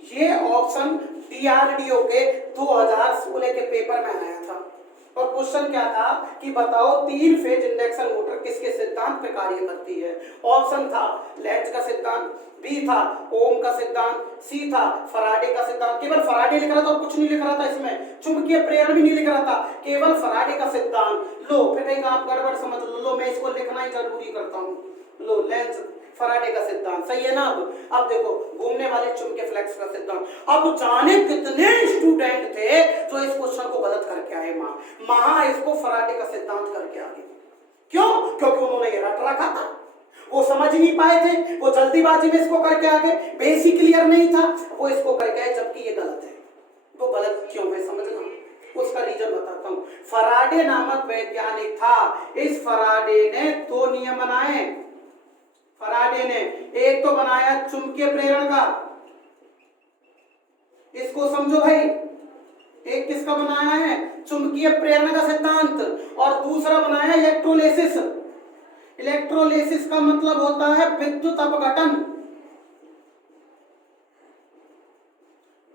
ये ऑप्शन डीआरडीओ के 2016 के पेपर में आया था, और क्वेश्चन क्या था कि बताओ 3 फेज इंडक्शन मोटर किसके सिद्धांत पे कार्य करती है। ऑप्शन था लेंज का सिद्धांत, बी था ओम का सिद्धांत, सी था फराडे का सिद्धांत। केवल फराडे लिख रहा था और कुछ नहीं लिख रहा था, इसमें चुंबकीय प्रेरण भी नहीं लिख रहा था, केवल फराडे का सिद्धांत। लो फिर कहीं आप गड़बड़ समझ लो, मैं इसको लिखना ही जरूरी करता हूँ। लो लेंज फराडे का सिद्धांत सही है ना। अब देखो घूमने वाले चुंबकीय फ्लक्स का सिद्धांत। अब जाने कितने स्टूडेंट थे जो इस क्वेश्चन को गलत करके आए, महा इसको फराडे का सिद्धांत करके आ गए। क्यों? क्योंकि उन्होंने ये रट रखा था, वो समझ नहीं पाए थे, वो जल्दीबाजी में इसको करके आ गए, बेसिक क्लियर नहीं था, वो इसको करके आए, जबकि ये गलत है। तो गलत क्यों है समझना, उसका रीजन बताता हूं। फराडे नामक वैज्ञानिक था, इस फराडे ने 2 नियम बनाए। फराडे ने एक तो बनाया चुंबकीय प्रेरण का, इसको समझो भाई, एक किसका बनाया है चुंबकीय प्रेरण का सिद्धांत, और दूसरा बनाया इलेक्ट्रोलिसिस। इलेक्ट्रोलिसिस का मतलब होता है विद्युत अपघटन,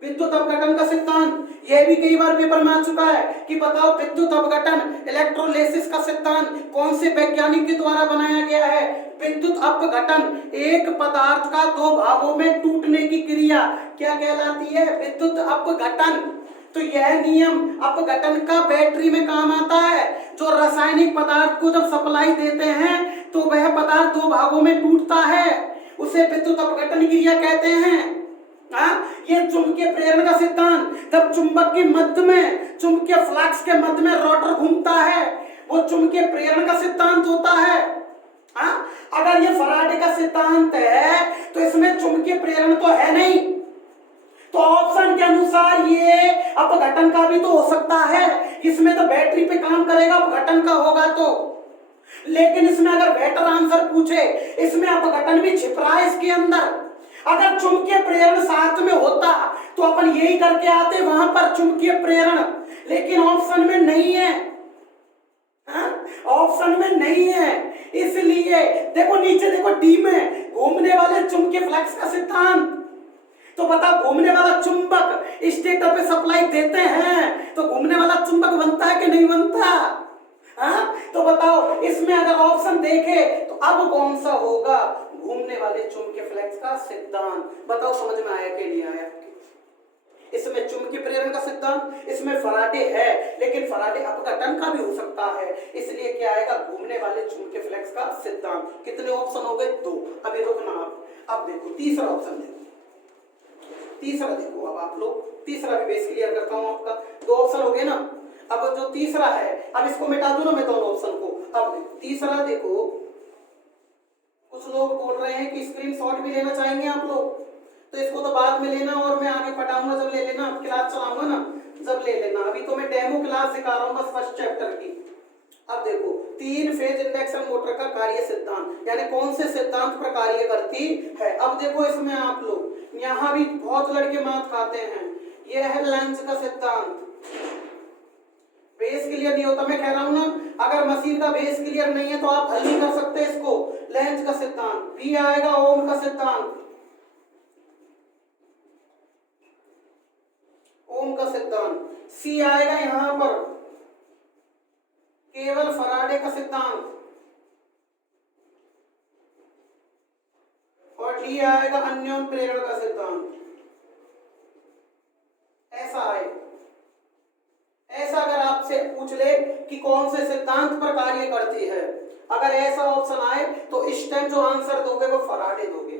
विद्युत अपघटन का सिद्धांत। यह भी कई बार पेपर में आ चुका है कि बताओ विद्युत अपघटन इलेक्ट्रोलिसिस का सिद्धांत कौन से वैज्ञानिक के द्वारा बनाया गया है। विद्युत अपघटन एक पदार्थ का 2 भागों में टूटने की क्रिया क्या कहलाती है, विद्युत अपघटन। तो यह नियम अपघटन का बैटरी में काम आता है। जो रासायनिक पदार्थ को जब सप्लाई देते हैं तो वह पदार्थ 2 भागों में टूटता है, उसे विद्युत अपघटन क्रिया कहते हैं। ये चुंबकीय प्रेरण का सिद्धांत, जब चुंबक के मध्य में, चुंबकीय फ्लक्स के मध्य में रोटर घूमता है, वो चुंबकीय प्रेरण का सिद्धांत होता है। अगर ये फराडे का सिद्धांत है तो इसमें चुंबकीय प्रेरण तो है नहीं, तो ऑप्शन के अनुसार ये अपघटन का भी तो हो सकता है। इसमें तो बैटरी पे काम करेगा, अपघटन का होगा तो। लेकिन इसमें अगर बेटर आंसर पूछे, इसमें अपघटन भी छिप रहा है इसके अंदर। अगर चुंबकीय प्रेरण साथ में होता तो अपन यही करके आते वहां पर चुंबकीय प्रेरण, लेकिन ऑप्शन में नहीं है, ऑप्शन में नहीं है। इसलिए देखो नीचे देखो डी में घूमने वाले चुंबकीय फ्लक्स का सिद्धांत। तो बता घूमने वाला चुंबक स्टेटर पे सप्लाई देते हैं तो घूमने वाला चुंबक बनता है कि नहीं बनता। तो बताओ इसमें अगर ऑप्शन देखे तो अब कौन सा होगा, घूमने वाले चुंबकीय फ्लक्स का सिद्धांत। बताओ समझ में आया कि नहीं आया। इसमें चुंबकीय प्रेरण का सिद्धांत, इसमें फराडे है, लेकिन फराडे अपघटन का भी हो सकता है, इसलिए क्या आएगा घूमने वाले चुंबकीय फ्लक्स का सिद्धांत। कितने ऑप्शन हो गए 2। अभी रुकना आप, अब देखो तीसरा ऑप्शन देखो, तीसरा देखो। अब आप लोग तीसरा भी बेस क्लियर करता हूं आपका। 2 ऑप्शन हो गए ना, अब जो तीसरा है, अब इसको मिटा दूं ना मैं दोनों ऑप्शन को। अब तीसरा देखो, कुछ लोग बोल रहे हैं कि स्क्रीनशॉट भी लेना चाहेंगे आप लोग, तो इसको तो बाद में लेना और मैं आगे पढ़ाऊंगा जब ले लेना, क्लास चलाऊंगा ना जब ले लेना। अभी तो मैं डेमो क्लास सिखा रहा हूं बस फर्स्ट चैप्टर की। अब देखो 3 फेज इंडक्शन मोटर का कार्य सिद्धांत, यानी कौन से सिद्धांत पर कार्य करती है। अब देखो इसमें आप लोग, यहाँ भी बहुत लड़के मात खाते हैं, यह है लेंज का सिद्धांत। बेस क्लियर नहीं होता, मैं कह रहा हूं ना, अगर मशीन का बेस क्लियर नहीं है तो आप हल नहीं कर सकते इसको। लेंज का सिद्धांत, बी आएगा ओम का सिद्धांत, ओम का सिद्धांत, सी आएगा यहां पर केवल फराडे का सिद्धांत, और डी आएगा अन्योन प्रेरण का सिद्धांत। ऐसा है, ऐसा अगर आपसे पूछ ले कि कौन से सिद्धांत पर कार्य करती है, अगर ऐसा ऑप्शन आए तो इस टाइम जो आंसर दोगे वो फराडे दोगे।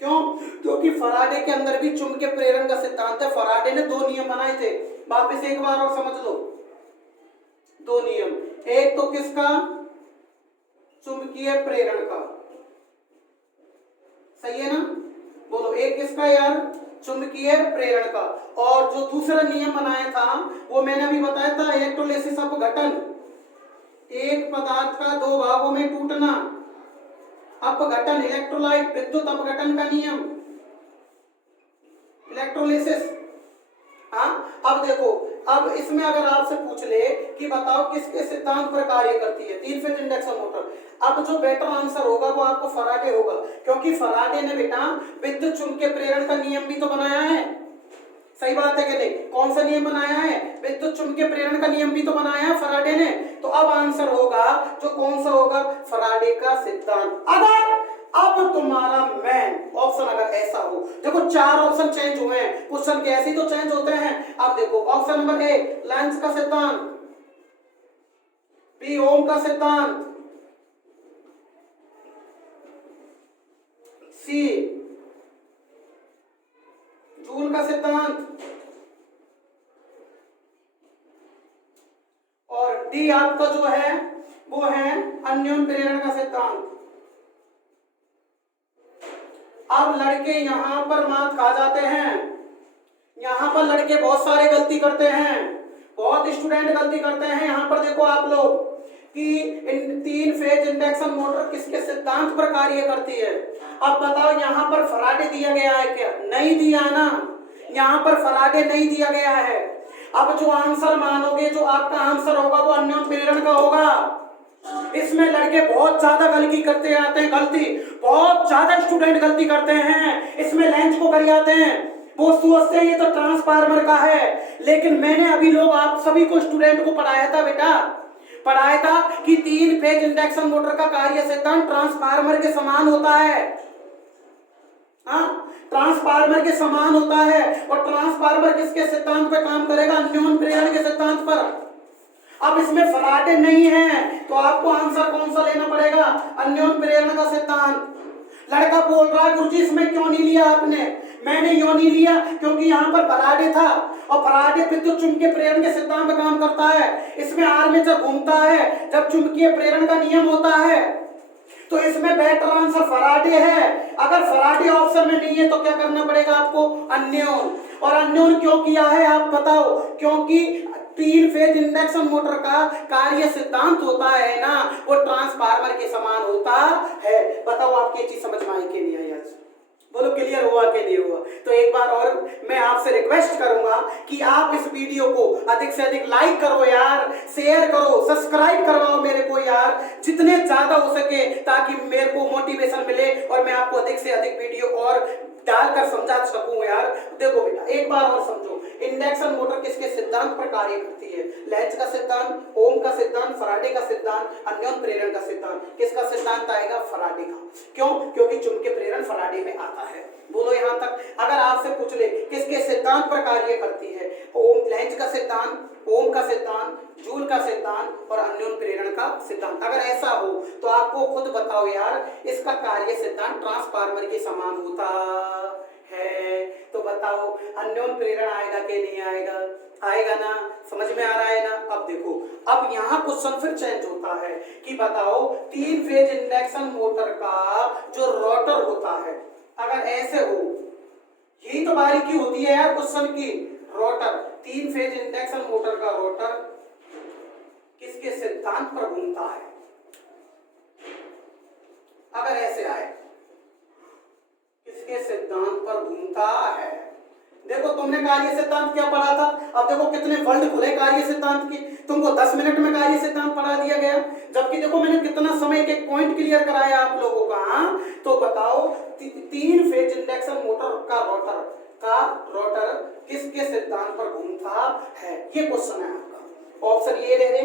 क्यों? क्योंकि फराडे के अंदर भी चुंबकीय प्रेरण का सिद्धांत है। फराडे ने दो नियम बनाए थे, वापस एक बार और समझ लो। दो नियम, एक तो किसका? चुंबकीय प्रेरण का, सही है ना? बोलो, एक किसका यार? चुंबकीय प्रेरण का। और जो दूसरा नियम बनाया था वो मैंने अभी बताया था, इलेक्ट्रोलिसिस अपघटन, एक पदार्थ का दो भागों में टूटना, अपघटन, इलेक्ट्रोलाइट, विद्युत अपघटन का नियम, इलेक्ट्रोलिसिस। हाँ, अब देखो, अब इसमें अगर आपसे पूछ ले कि बताओ किसके सिद्धांत पर कार्य करती है तीन फेज इंडक्शन मोटर, अब जो बेटर आंसर होगा वो आपको फराडे होगा, क्योंकि फराडे ने बेटा विद्युत चुंबकीय प्रेरण का नियम भी तो बनाया है। सही बात है कि नहीं? कौन सा नियम बनाया है? विद्युत चुंबकीय प्रेरण का नियम भी तो बनाया है फराडे ने। तो अब आंसर होगा जो कौन सा होगा? फराडे का सिद्धांत। अगर अब तुम्हारा मेन ऑप्शन अगर ऐसा हो, देखो चार ऑप्शन चेंज हुए हैं, क्वेश्चन के ऐसे ही तो चेंज होते हैं। अब देखो ऑप्शन नंबर ए लेंस का सिद्धांत, बी ओम का सिद्धांत, सी जूल का सिद्धांत, और डी आपका जो है वो है अन्योन प्रेरण का सिद्धांत। अब लड़के यहां पर मात खा जाते हैं, यहां पर लड़के बहुत सारे गलती करते हैं, बहुत स्टूडेंट गलती करते हैं। यहां पर देखो आप लोग कि इन तीन फेज इंडक्शन मोटर किसके सिद्धांत पर कार्य करती है। अब बताओ यहां पर फराडे दिया गया है क्या? नहीं दिया ना, यहां पर फराडे नहीं दिया गया है। अब जो आंसर मानोगे, जो आपका आंसर होगा वो अन्योन प्रेरण का होगा। इसमें लड़के बहुत ज्यादा गलती करते आते हैं, गलती बहुत ज्यादा स्टूडेंट गलती करते हैं। इसमें लेंस को कर जाते हैं, वो सोचते हैं ये तो ट्रांसफार्मर का है, लेकिन मैंने अभी लोग आप सभी को स्टूडेंट को पढ़ाया था बेटा, पढ़ाया था कि तीन फेज इंडक्शन मोटर का कार्य सिद्धांत ट्रांसफार्मर के समान होता है। हाँ, ट्रांसफार्मर के समान होता है। और ट्रांसफार्मर किसके सिद्धांत पर काम करेगा? अन्योन प्रेरण के सिद्धांत पर। अब इसमें फराडे नहीं है तो आपको आंसर कौन सा लेना पड़ेगा? अन्योन प्रेरण का सिद्धांत। लड़का बोल रहा है गुरुजी इसमें क्यों नहीं लिया आपने? मैंने यूं नहीं लिया क्योंकि यहाँ पर फराडे था, और फराडे विद्युत चुंबकीय प्रेरण के सिद्धांत पर काम करता है। इसमें आर्मेचर घूमता है जब चुंबकीय प्रेरण का नियम होता है, तो इसमें बेटर आंसर फराडे है। अगर फराडे ऑप्शन में नहीं है तो क्या करना पड़ेगा आपको? अन्योन। और अन्योन क्यों किया है आप बताओ? क्योंकि तीन फेज इंडक्शन मोटर का कार्य सिद्धांत होता है ना, वो ट्रांसफार्मर के समान होता है। बताओ आपकी ये चीज समझ में आई कि नहीं आई? आज बोलो क्लियर हुआ कि नहीं हुआ? तो एक बार और मैं आपसे रिक्वेस्ट करूंगा कि आप इस वीडियो को अधिक से अधिक लाइक करो यार, शेयर करो, सब्सक्राइब करवाओ मेरे को यार, जितने ज्यादा हो सके, ताकि मेरे को मोटिवेशन मिले और मैं आपको अधिक से अधिक वीडियो और डालकर समझा सकूं यार। देखो बेटा एक बार और समझो, इंडक्शन मोटर किसके सिद्धांत पर कार्य करती है? लेंज का सिद्धांत, ओम का सिद्धांत, फराडे का सिद्धांत, अन्योन प्रेरण का सिद्धांत। किसका सिद्धांत आएगा? फराडे का। क्यों? क्योंकि चुंबकीय प्रेरण फराडे में आता है। बोलो यहां तक। अगर आपसे पूछ ले किसके सिद्धांत पर कार्य करती है? ओम, लेंज का सिद्धांत, ओम का सिद्धांत, जूल का सिद्धांत और अन्योन प्रेरण का सिद्धांत। अगर ऐसा हो तो आपको खुद बताओ यार, इसका कार्य सिद्धांत ट्रांसफार्मर के समान होता है। तो बताओ अन्योन प्रेरण आएगा कि नहीं आएगा? आएगा ना? समझ में आ रहा है ना? अब देखो, अब यहाँ क्वेश्चन फिर चेंज होता है कि बताओ तीन फेज इंडक्शन मोटर का जो रोटर होता है, अगर ऐसे हो, यही तो बारीकी होती है यार क्वेश्चन की। रोटर, तीन फेज इंडक्शन मोटर का रोटर किसके सिद्धांत पर घूमता है? अगर ऐसे आए, किसके सिद्धांत पर घूमता है? देखो तुमने कार्य सिद्धांत क्या पढ़ा था, अब देखो कितने वर्ड खुले कार्य सिद्धांत की। तुमको 10 मिनट में कार्य सिद्धांत पढ़ा दिया गया, जबकि देखो मैंने कितना समय एक पॉइंट क्लियर कराया आप लोगों का। तो बताओ तीन फेज इंडक्शन मोटर का रोटर किसके सिद्धांत पर घूमता है? ये क्वेश्चन है आपका। ऑप्शन ये रहे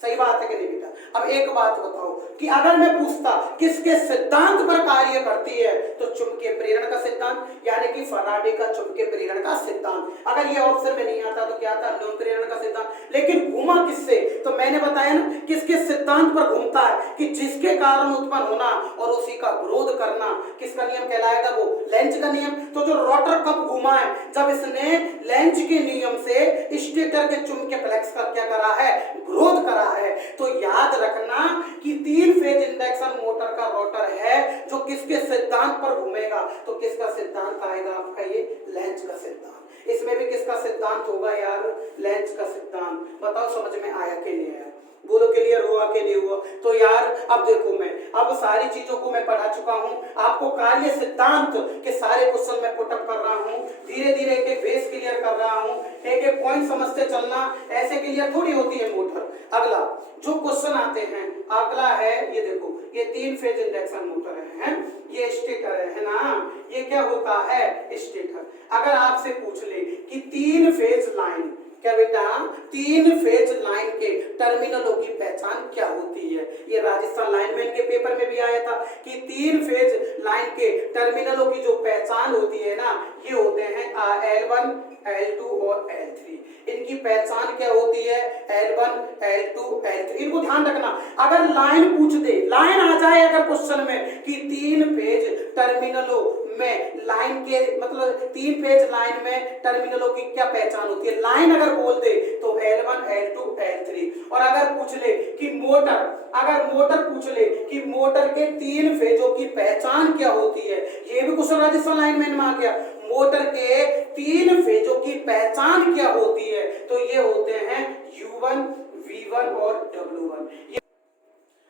सही बात है कि नहीं बेटा? अब एक बात बताओ कि अगर मैं पूछता किसके सिद्धांत पर कार्य करती है, तो चुंबकीय प्रेरण का सिद्धांत, यानी कि फराडे का चुंबकीय प्रेरण का सिद्धांत। अगर ये ऑप्शन में नहीं आता तो क्या था? न्यूटन प्रेरण का सिद्धांत। लेकिन घूमा किससे? तो मैंने बताया ना किसके सिद्धांत पर घूमता है कि जिसके कारण उत्पन्न होना और उसी का विरोध करना किसका नियम कहलाएगा? वो लेंज का नियम। तो जो रोटर कब घूमा है? जब इसने लेंज के नियम से स्टेटर के चुंबकीय फ्लक्स का क्या करा है? विरोध करा है। तो याद रखना कि 3 फेज इंडक्शन मोटर का रोटर है जो किसके सिद्धांत पर घूमेगा? तो किसका सिद्धांत आएगा आपका? ये लेंज का सिद्धांत। इसमें भी किसका सिद्धांत होगा यार? लेंज का सिद्धांत। बताओ समझ में आया कि नहीं आया? बोलो क्लियर हुआ कि नहीं हुआ? तो यार अब देखो, मैं अब सारी चीजों को मैं पढ़ा चुका हूं, आपको कार्य सिद्धांत के सारे क्वेश्चन मैं पुटअप कर रहा हूं, धीरे धीरे एक बेस क्लियर कर रहा हूं, एक एक पॉइंट समझते चलना, ऐसे क्लियर थोड़ी होती है मोटर। अगला जो क्वेश्चन आते हैं, अगला है ये देखो, ये 3 फेज इंडक्शन मोटर है, ये स्टेटर है ना, ये क्या होता है? स्टेटर। अगर आपसे पूछ ले कि 3 फेज लाइन, क्या बेटा 3 फेज लाइन के टर्मिनलों की पहचान क्या होती है? ये राजस्थान लाइनमैन के पेपर में भी आया था कि 3 फेज लाइन के टर्मिनलों की जो पहचान होती है ना, ये होते हैं L1, L2 और L3। इनकी पहचान क्या होती है? L1, L2, L3। इनको ध्यान रखना। अगर लाइन पूछ दे, लाइन आ जाए अगर क्वेश्चन में कि 3 फेज टर्मिनलों में लाइन के मतलब 3 फेज लाइन में टर्मिनलों की क्या पहचान होती है, लाइन अगर बोल दे तो L1, L2, L3। और अगर पूछ ले कि मोटर, अगर मोटर पूछ ले कि मोटर के 3 फेजों की पहचान क्या होती है, ये भी क्वेश्चन राजस्थान लाइनमैन में आ गया। मोटर के 3 फेजों की पहचान क्या होती है? तो ये होते हैं U1, V1 और W1।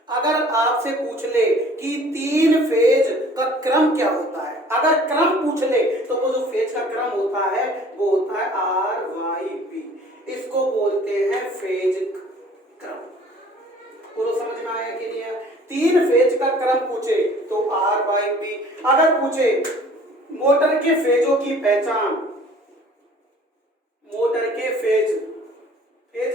अगर आपसे पूछ ले कि 3 फेज का क्रम क्या होता है, अगर क्रम पूछ ले तो वो जो फेज का क्रम होता है वो होता है RYB। इसको बोलते हैं फेज क्रम। पूरा समझ में आया कि नहीं है? 3 फेज का क्रम पूछे तो RYB। अगर पूछे मोटर के फेजों की पहचान, मोटर के फेज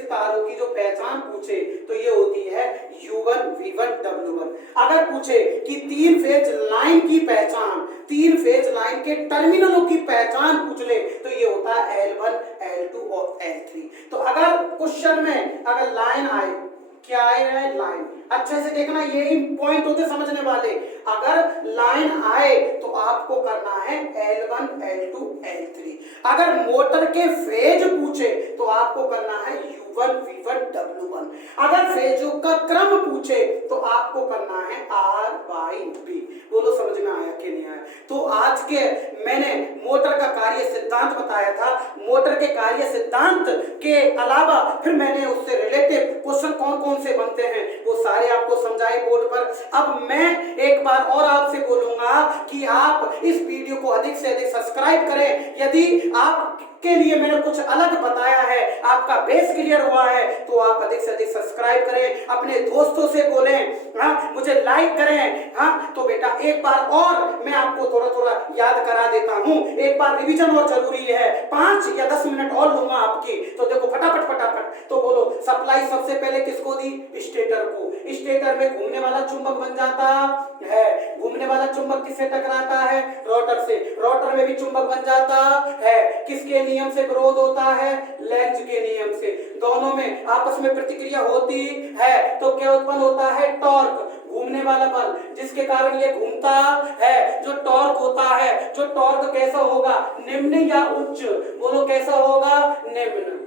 तारों की जो पहचान पूछे तो ये होती है U1, V1, W1। अगर पूछे कि 3 फेज लाइन की पहचान, 3 फेज लाइन के टर्मिनलों की पहचान पूछ ले तो ये होता है L1, L2 और L3। तो अगर क्वेश्चन में अगर लाइन आए, क्या है लाइन, अच्छे से देखना, यही पॉइंट होते समझने वाले। अगर लाइन आए तो आपको करना है L1, L2, L3। अगर मोटर के फेज पूछे तो आपको करना है U1, V1, W1। अगर फेजों का क्रम पूछे तो आपको करना है RYB। बोलो समझ में आया कि नहीं आया? तो आज के मैंने मोटर का कार्य सिद्धांत बताया था। मोटर के कार्य सिद्धांत के अलावा फिर मैंने उससे रिलेटेड क्वेश्चन कौन कौन से बनते हैं वो सारे आपको समझाए बोर्ड पर। अब मैं एक बार और आपसे बोलूंगा कि आप इस वीडियो को अधिक से अधिक सब्सक्राइब करें। यदि आप के लिए मैंने कुछ अलग बताया है, आपका बेस क्लियर हुआ है, तो आप अधिक से अधिक सब्सक्राइब करें, अपने दोस्तों से बोलें, हाँ मुझे लाइक करें। हाँ तो बेटा एक बार और मैं आपको थोड़ा थोड़ा याद करा देता हूं, एक बार रिवीजन और जरूरी है, 5 या 10 मिनट और लूंगा आपकी। तो देखो फटाफट फटाफट, तो बोलो सप्लाई सबसे पहले किसको दी? स्टेटर को। स्टेटर में घूमने वाला चुंबक बन जाता है, घूमने वाला चुंबक किससे टकराता है? रोटर से। रोटर में भी चुंबक बन जाता है, किसके नियम से विरोध होता है? लेंज के नियम से। दोनों में आपस में प्रतिक्रिया होती है तो क्या उत्पन्न होता है? टॉर्क, घूमने वाला बल जिसके कारण ये घूमता है, जो टॉर्क होता है, जो टॉर्क कैसा होगा? निम्न या उच्च? बोलो कैसा होगा? निम्न।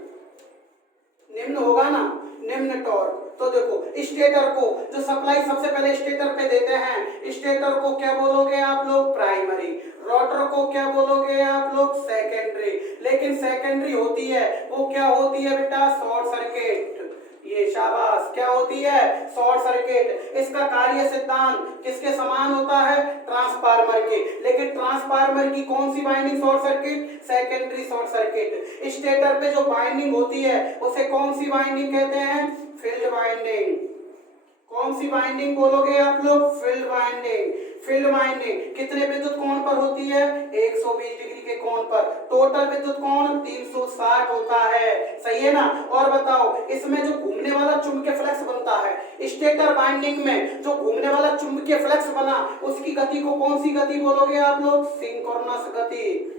निम्न होगा ना, निम्न टॉर्क। तो देखो स्टेटर को जो सप्लाई सबसे पहले स्टेटर पे देते हैं, स्टेटर को क्या बोलोगे आप लोग? प्राइमरी। रोटर को क्या बोलोगे आप लोग? सेकेंडरी। लेकिन सेकेंडरी होती है वो क्या होती है बेटा? Short circuit. ये शाबाश, क्या होती है? Short circuit. इसका कार्य सिद्धांत किसके समान होता है? ट्रांसफार्मर के। लेकिन ट्रांसफार्मर की कौन सी winding short circuit? Secondary short circuit. Stator पे जो वाइंडिंग होती है उसे कौन सी वाइंडिंग कहते हैं? Field winding. कौन सी वाइंडिंग बोलोगे आप लोग? Field winding. फील्ड वाइंडिंग कितने विद्युत कोण पर होती है? 120 डिग्री के कोण पर। टोटल विद्युत कोण 360 होता है, सही है ना? और बताओ इसमें जो घूमने वाला चुंबकीय फ्लक्स बनता है, स्टेटर वाइंडिंग में जो घूमने वाला चुंबकीय फ्लक्स बना, उसकी गति को कौन सी गति बोलोगे आप लोग? सिंक्रोनस गति।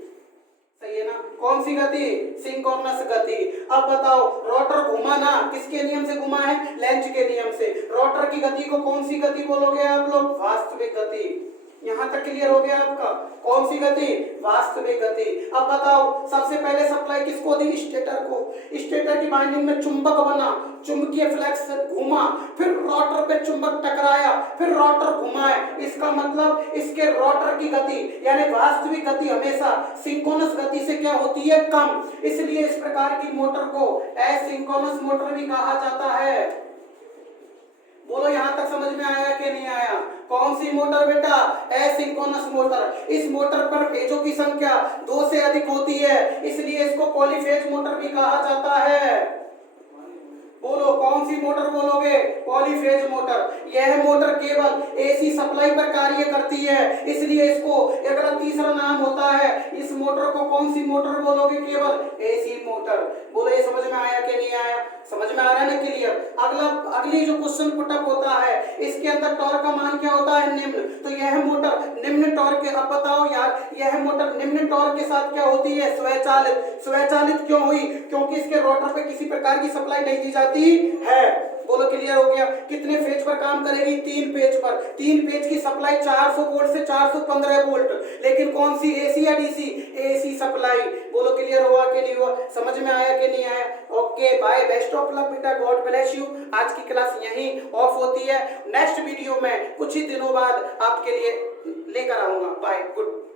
सही है ना? कौन सी गति? सिंक्रोनस गति। अब बताओ, रोटर घुमा ना, किसके नियम से घुमा है? लेंज के नियम से। रोटर की गति को कौन सी गति बोलोगे आप लोग? वास्तविक गति। यहां तक क्लियर हो गया आपका? कौन सी गति? वास्तविक गति। अब बताओ, सबसे पहले सप्लाई किसको दी? स्टेटर को। स्टेटर की वाइंडिंग में चुंबक बना, चुंबकीय फ्लक्स घुमा, फिर रोटर पे चुंबक टकराया, फिर रोटर घुमाए। इसका मतलब इसके रोटर की गति यानी वास्तविक गति हमेशा सिंक्रोनस गति से क्या होती है? कम। इसलिए इस प्रकार की मोटर को एसिंक्रोनस मोटर भी कहा जाता है। बोलो, यहां तक समझ में आया कि नहीं आया? कौन सी मोटर बेटा? Asynchronous motor. इस मोटर पर फेजों की संख्या 2 से अधिक होती है, इसलिए इसको पॉलीफेज मोटर भी कहा जाता है। बोलो, कौन सी मोटर बोलोगे? Polyphase motor. यह मोटर केवल एसी सप्लाई पर कार्य करती है, इसलिए इसको अगला तीसरा नाम होता है। इस मोटर को कौन सी मोटर बोलोगे? केवल एसी मोटर। बोलो, ये समझ में आया कि नहीं आया? समझ में आ रहा है ना? क्लियर। अगली जो क्वेश्चन पुटअप होता है, इसके अंदर टॉर्क का मान क्या होता है? निम्न। तो यह मोटर निम्न टॉर्क के, अब बताओ यार, यह मोटर निम्न टॉर्क के साथ क्या होती है? स्वचालित। स्वचालित क्यों हुई? क्योंकि इसके रोटर पे किसी प्रकार की सप्लाई नहीं दी जाती है। बोलो, क्लियर हो गया? कितने फेज पर काम करेगी? 3 पेज पर। 3 पेज की सप्लाई 400 वोल्ट से 415 वोल्ट। लेकिन कौन सी? एसी या डीसी? AC supply. बोलो, क्लियर हुआ कि नहीं हुआ? समझ में आया कि नहीं आया? Okay, bye, best of luck बेटा, गॉड ब्लेस यू। आज की क्लास यहीं ऑफ होती है। नेक्स्ट वीडियो में कुछ ही दिनों बाद आपके लिए लेकर आऊंगा। Bye, good.